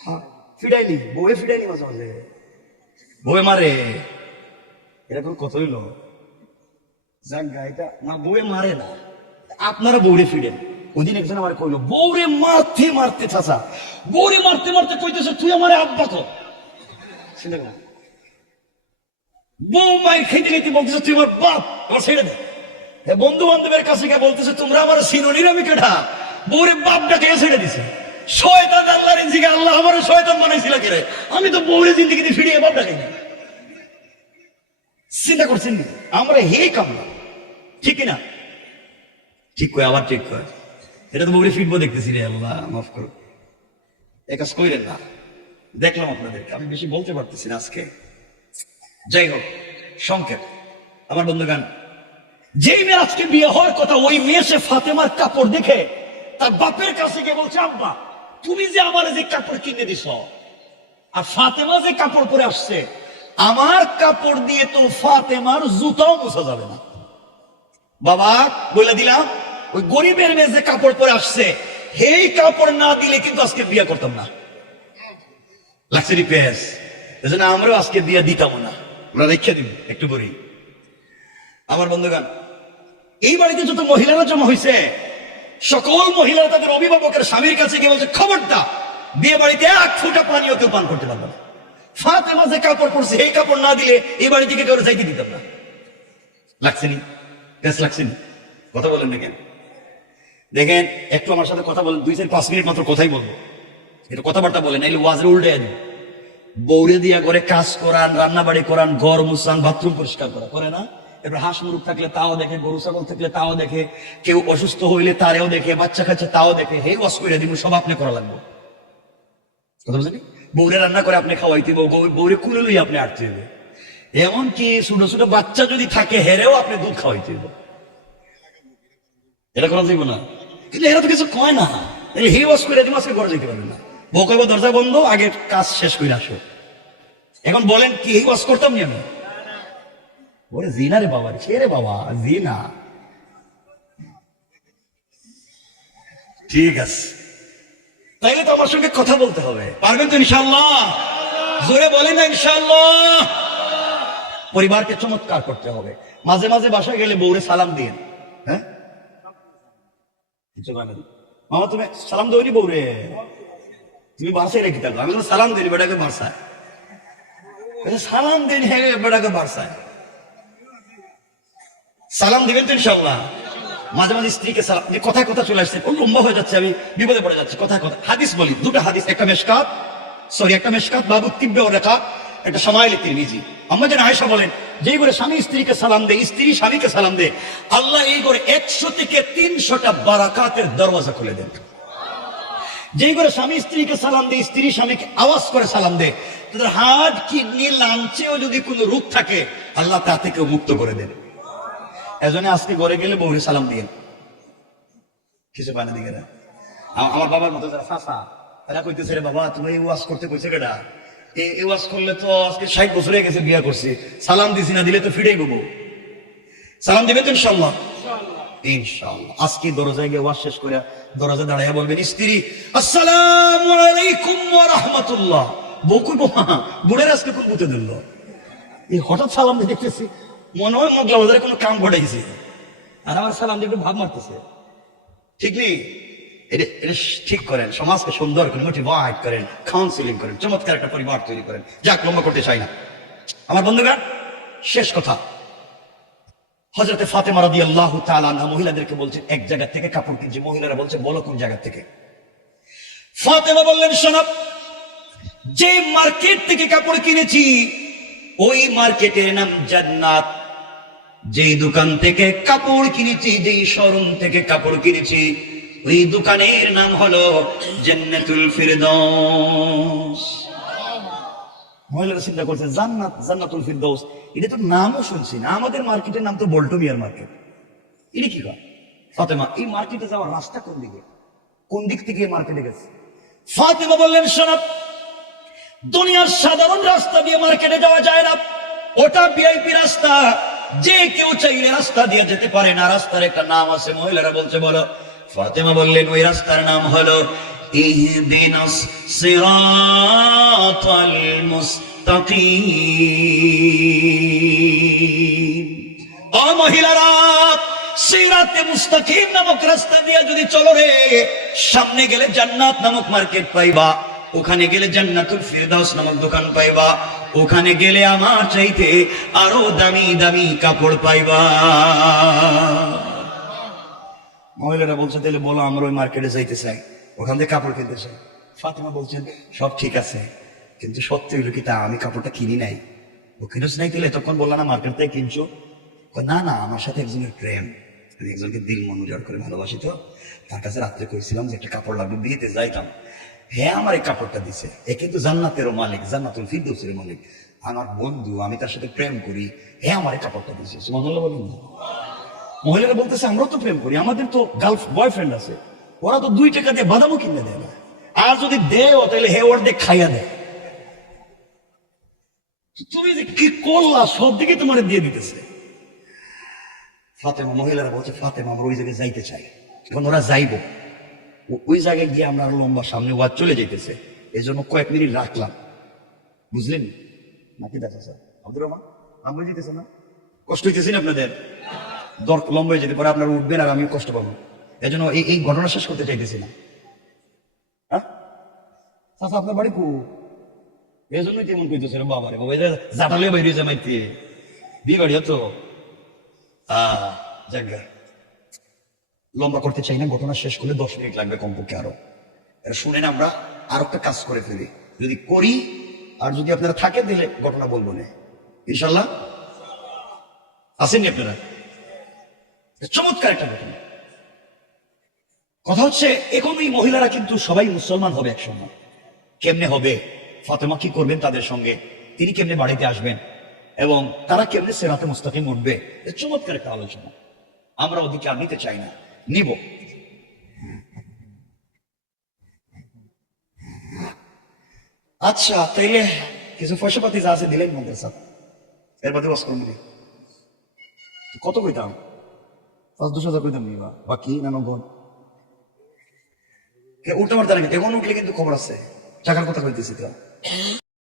হ্যাঁ ফিডাইনি, বউয়ে ফিডাইনি, মাঝে মাঝে বউয়ে মারে, এরকম কত হইলো জায়গা, এটা না বউয়ে মারে না, আপনারা বউরে ফিডেন। ওই দিন একজন আমার কইলো বউরে মারতে মারতে, চাচা বউরে মারতে মারতে কইতেছে তুই আমার আব্বা কর। চিন্তা কর, বউ মায়ের খেতে খেতে বলতেছে তুই আমার বাপ, আমার ছেড়ে দে। বন্ধু বান্ধবের কাছে গিয়ে বলতেছে তোমরা আমার সিনোনির, আমি কেটা? বউরে বাপ ডাকে ছেড়ে দিছে। শয়তান আল্লাহর জিগে, আল্লাহ আমার শয়তান বানাইছিল কে রে? আমি তো বউরে জিন্দেগিতে ফিরিয়ে বাপ ডাকি না। চিন্তা করছেন আমরা হে কামলা, ঠিক না? ঠিক কয় আবার ঠিক কয়, এটা তো বউরে ফিরবো দেখতেছি রে, আল্লাহ মাফ করো, একাজ কইলেন না। দেখলাম আপনাদেরকে, আমি বেশি বলতে পারতেছি না আজকে। যাই হোক, সংক্ষেপ আমার বন্ধুগান, যেই মেয়ে আজকে বিয়ে হওয়ার কথা, ওই মেয়ে সে ফাতেমার কাপড় দেখে তার বাপের কাছে গিয়ে বলছে, আব্বা তুমি যে আমার যে কাপড় কিনে দিছ, আর ফাতেমা যে কাপড় পরে আসছে, আমার কাপড় দিয়ে তো ফাতেমার জুতাও মোছা যাবে না। বাবা বলে দিলাম, ওই গরিবের মেয়ে যে কাপড় পরে আসছে, সেই কাপড় না দিলে কিন্তু আজকে বিয়ে করতাম না। লাক্সারি পেস, এজন্য আমরাও আজকে বিয়ে দিতাম না, আমরা রেখে দিব একটু বলি। আমার বন্ধুগান, এই বাড়িতে যত মহিলারা জমা হয়েছে, সকল মহিলারা তাদের অভিভাবকের স্বামীর কাছে গিয়ে বলছে, খবরটা বিয়ে বাড়িতে এক ফোঁটা পানিও কেউ পান করতে পারবে না। ফাতেমা যে কাপড় পরছে, এই কাপড় না দিলে এই বাড়ি থেকে কেউ যাইতে দিতাম না। লাগছেনি? বেশ লাগছেনি? কথা বলেন না কেন? দেখেন একটু আমার সাথে কথা বলেন, 2-5 মিনিট মাত্র কথাই বলবো, একটু কথাবার্তা বলেন, নাইলে ওয়াজের উল্টে দিন। বৌরে দিয়া করে কাজ করান, রান্না বাড়ি করান, ঘর মুছান, বাথরুম পরিষ্কার করা, করে না? এবার হাঁস মুরগ থাকলে তাও দেখে, গরু ছাগল থাকলে তাও দেখে, কেউ অসুস্থ হইলে তারেও দেখে, বাচ্চা খাচ্ছে তাও দেখে, হে ওয়াজ করে দিব, সব আপনি করা লাগবে। কথা বুঝলি? বৌরে রান্না করে আপনি খাওয়াইতে, বৌরে কুলে লই আপনি আটতে হবে, এমনকি ছোট ছোট বাচ্চা যদি থাকে হেরেও আপনি দুধ খাওয়াইতে হবে। এটা করা যাইব না? কিন্তু এরা তো কিছু কয় না, হি ওয়াজ করে দিন আজকে ঘরে যেতে পারবেন না। বউ কইব দরজা বন্ধ, আগে কাজ শেষ করে আসো। এখন বলেন কি হি ওয়াজ করতাম নি আমি? ওরে জিনা রে বাবা, সে রে বাবা জিনা। ঠিক আছে, তাইলে তো আমার সঙ্গে কথা বলতে হবে, পারবেন তো ইনশাআল্লাহ? জোরে বলেন না ইনশাআল্লাহ। পরিবারকে চমৎকার করতে হবে। মাঝে মাঝে বাসায় গেলে বউরে সালাম দিন। হ্যাঁ মামা তুমি সালাম দৌড়ি বউরে, তুমি বাসায় রেখে থাকো। আমি সালাম দিই বেটাকে বাসায়, সালাম দিন হে বেটাকে বাসায় সালাম দিবেন তো ইনশাআল্লাহ। মাঝে মাঝে স্ত্রীকে সালাম, যে কথায় কথা চলে আসছে, লম্বা হয়ে যাচ্ছে, আমি বিপদে পড়ে যাচ্ছি। কথায় কথা হাদিস বলি, দুটো হাদিস, একটা মেশকাত বাবু তিব্বে ও রেখা, একটা সামাইলে তিরমিজি। আমরা যেন আয়েশা বলেন, যেই করে স্বামী স্ত্রীকে সালাম দেয়, স্ত্রী স্বামীকে সালাম দেয়, আল্লাহ এই করে 100 থেকে 300টা বারাকাতের দরওয়াজা খুলে দেন। যেই করে স্বামী স্ত্রীকে সালাম দেয়, স্ত্রী স্বামীকে আওয়াজ করে সালাম দেয়, তাদের হার্ট, কিডনি, লাঞ্চেও যদি কোনো রোগ থাকে আল্লাহ তা থেকে মুক্ত করে দেন। এজন্য আজকে ঘরে গেলে বউরে সালাম দিয়ে কিছু পায় না দিকে না। আমার বাবার মতো যারা ফাঁসা, তারা কইতেছে রে বাবা তুমি এই ওয়াজ করতে কইছে কেডা? এই ওয়াজ করলে তো আজকে 60 বছর হয়ে গেছে বিয়া করছি, সালাম দিছি না, দিলে তো ফিরেই বউ। সালাম দিবে তো ইনশাআল্লাহ? ইনশাআল্লাহ। আজকে দরজায় গিয়ে ওয়াজ শেষ করে দরজা দাঁড়াইয়া বলবেন, স্ত্রী আসসালামু আলাইকুম ওয়া রাহমাতুল্লাহ। বউ কইব বুড়ের আজকে কোন বুতে দিল, এই হঠাৎ সালাম দিয়ে দেখতেছি মনে হয় মগলা বাজারে কোনো কাম ঘটে গেছে, আর আমার সালাম দিয়ে একটু ভাব মারতেছে। ঠিক নেই, এটা ঠিক করেন, সমাজকে সুন্দর করেন, মোটিভেট করেন, কাউন্সিলিং করেন, চমৎকার একটা পরিবার তৈরি করেন। যাক, লম্বা করতে চাই না আমার বন্ধুগণ, শেষ কথা। হযরতে ফাতেমা রাদিয়াল্লাহু তাআলা আনহা মহিলাদেরকে বলছেন এক জায়গা থেকে কাপড় কিনছে, মহিলারা বলছে বলো কোন জায়গা থেকে। ফাতেমা বললেন শোনো, যে মার্কেট থেকে কাপড় কিনেছি ওই মার্কেটের নাম জান্নাত। যেই দোকান থেকে কাপড় কিনেছি, যেই শোরুম থেকে কাপড় কিনেছি, ওই দোকানের নাম হলো জান্নাতুল ফিরদাউস। মহিলারা চিন্তা করছে জান্নাত, জান্নাতুল ফিরদাউস, এটা তো নামও শুনছি না, আমাদের মার্কেটের নাম তো বল্টু মিয়ার মার্কেট। এটা কি কয়? ফাতেমা এই মার্কেটে যাওয়ার রাস্তা কোন দিকে, কোন দিক থেকে এই মার্কেটে গেছে? ফাতেমা বললেন শোনো, দুনিয়ার সাধারণ রাস্তা দিয়ে মার্কেটে যাওয়া যায় না, ওটা ভিআইপি রাস্তা, যে কেউ চাইলে রাস্তা দিয়ে যেতে পারে না, রাস্তার একটা নাম আছে। মহিলারা বলছে বলো। ফাতেমা বললেন ওই রাস্তার নাম হলো ইহদিনাস সিরাতাল মুস্তাকিম। ও মহিলারা, সিরাতে মুস্তাকিম নামক রাস্তা দিয়ে যদি চলো রে, সামনে গেলে জান্নাত নামক মার্কেট পাইবা, ওখানে গেলে জান্নাতুল ফিরদাউস নামক দোকান পাইবা, ওখানে গেলে আমার চাইতে আরো দামি দামি কাপড় পাইবা। মহিলারা বলছে তাহলে বলো আমরা ওই মার্কেটে যাইতে চাই, ওখান থেকে কাপড় কিনতে চাই। ফাতেমা বলছেন সব ঠিক আছে, কিন্তু সত্যি হইলো কি তা আমি কাপড়টা কিনি নাই। ও কিনোস নাই তাহলে তখন বললাম না মার্কেট থেকে কিনছো? না না, আমার সাথে একজনের প্রেম, আমি একজনকে দিল মন উজাড় করে ভালোবাসি, তো তার কাছে রাত্রে কইছিলাম যে একটা কাপড় লাগবে, বিয়েতে যাইতাম, হ্যাঁ আমার এই কাপড়টা দিছে। এ কিন্তু জান্নাতেরও মালিক, জান্নাতুল ফিরদাউসের মালিক, আমার বন্ধু, আমি তার সাথে প্রেম করি, হ্যাঁ আমার এই কাপড়টা দিছে। সুবহানাল্লাহ বলেন। মহিলারা বলতেছে আমরাও তো প্রেম করি, আমাদের তো গার্ল বয়ফ্রেন্ড আছে, ওরা তো 2 টাকা দিয়ে বাদামও কিনে দেয় না, আর যদি দেয় তাহলে হে ওর দিয়ে খাইয়া দেয়। তুমি যে কি করলা, সব দিকে তোমার দিয়ে দিতেছে। ফাতেমা, মহিলারা বলছে ফাতেমা আমরা ওই জায়গায় যাইতে চাই। এখন ওরা যাইবো, ওই জায়গায় গিয়ে আমরা আরো লম্বা সামনে ওয়াজ চলে যাইতেছে, এই জন্য কয়েক মিনিট রাখলাম, বুঝলেন নাকি? দেখা স্যার আব্দুর রহমান আমরা যেতেছে না, কষ্ট হইতেছি না আপনাদের? লম্বা হয়ে যেতে পারে, আপনারা উঠবেন আর আমি কষ্ট পাবো, এই জন্য এই ঘটনা শেষ করতে চাইতেছি না। হ্যাঁ চাচা আপনার বাড়ি কু, এই জন্যই তেমন কইতেছে বাবা রে বাবা, জাটালে বাইরে জামাইতে বিয়ে বাড়ি হতো। জায়গা লম্বা করতে চাই না, ঘটনা শেষ করলে 10 মিনিট লাগবে কমপক্ষে। আরো এটা শুনেন, আমরা আরো একটা কাজ করে ফেলি, যদি করি আর যদি আপনারা থাকেন দিলে ঘটনা বলবো না ইনশাল্লাহ। আসেননি আপনারা? চমৎকার একটা ঘটনা। কথা হচ্ছে এখন এই মহিলারা কিন্তু সবাই মুসলমান হবে একসময়। কেমনে হবে? ফাতেমা কি করবেন তাদের সঙ্গে, তিনি কেমনে বাড়িতে আসবেন এবং তারা কেমনে সিরাতে মুস্তাকিম উঠবে, চমৎকার একটা আলোচনা। আমরা ওদিকে আর নিতে চাই না, নিব আচ্ছা তাইলে কিছু পয়সা পাতি যা আছে দিলেন মাদ্রাসা, এর বাদে বাস করুন কত কইতাম? 5-2 হাজার কইতাম নিবা বাকি নানগণ উল্টা মারতে নাকি এখন উঠলে কিন্তু খবর আছে টাকার কথা কইতেছি তো।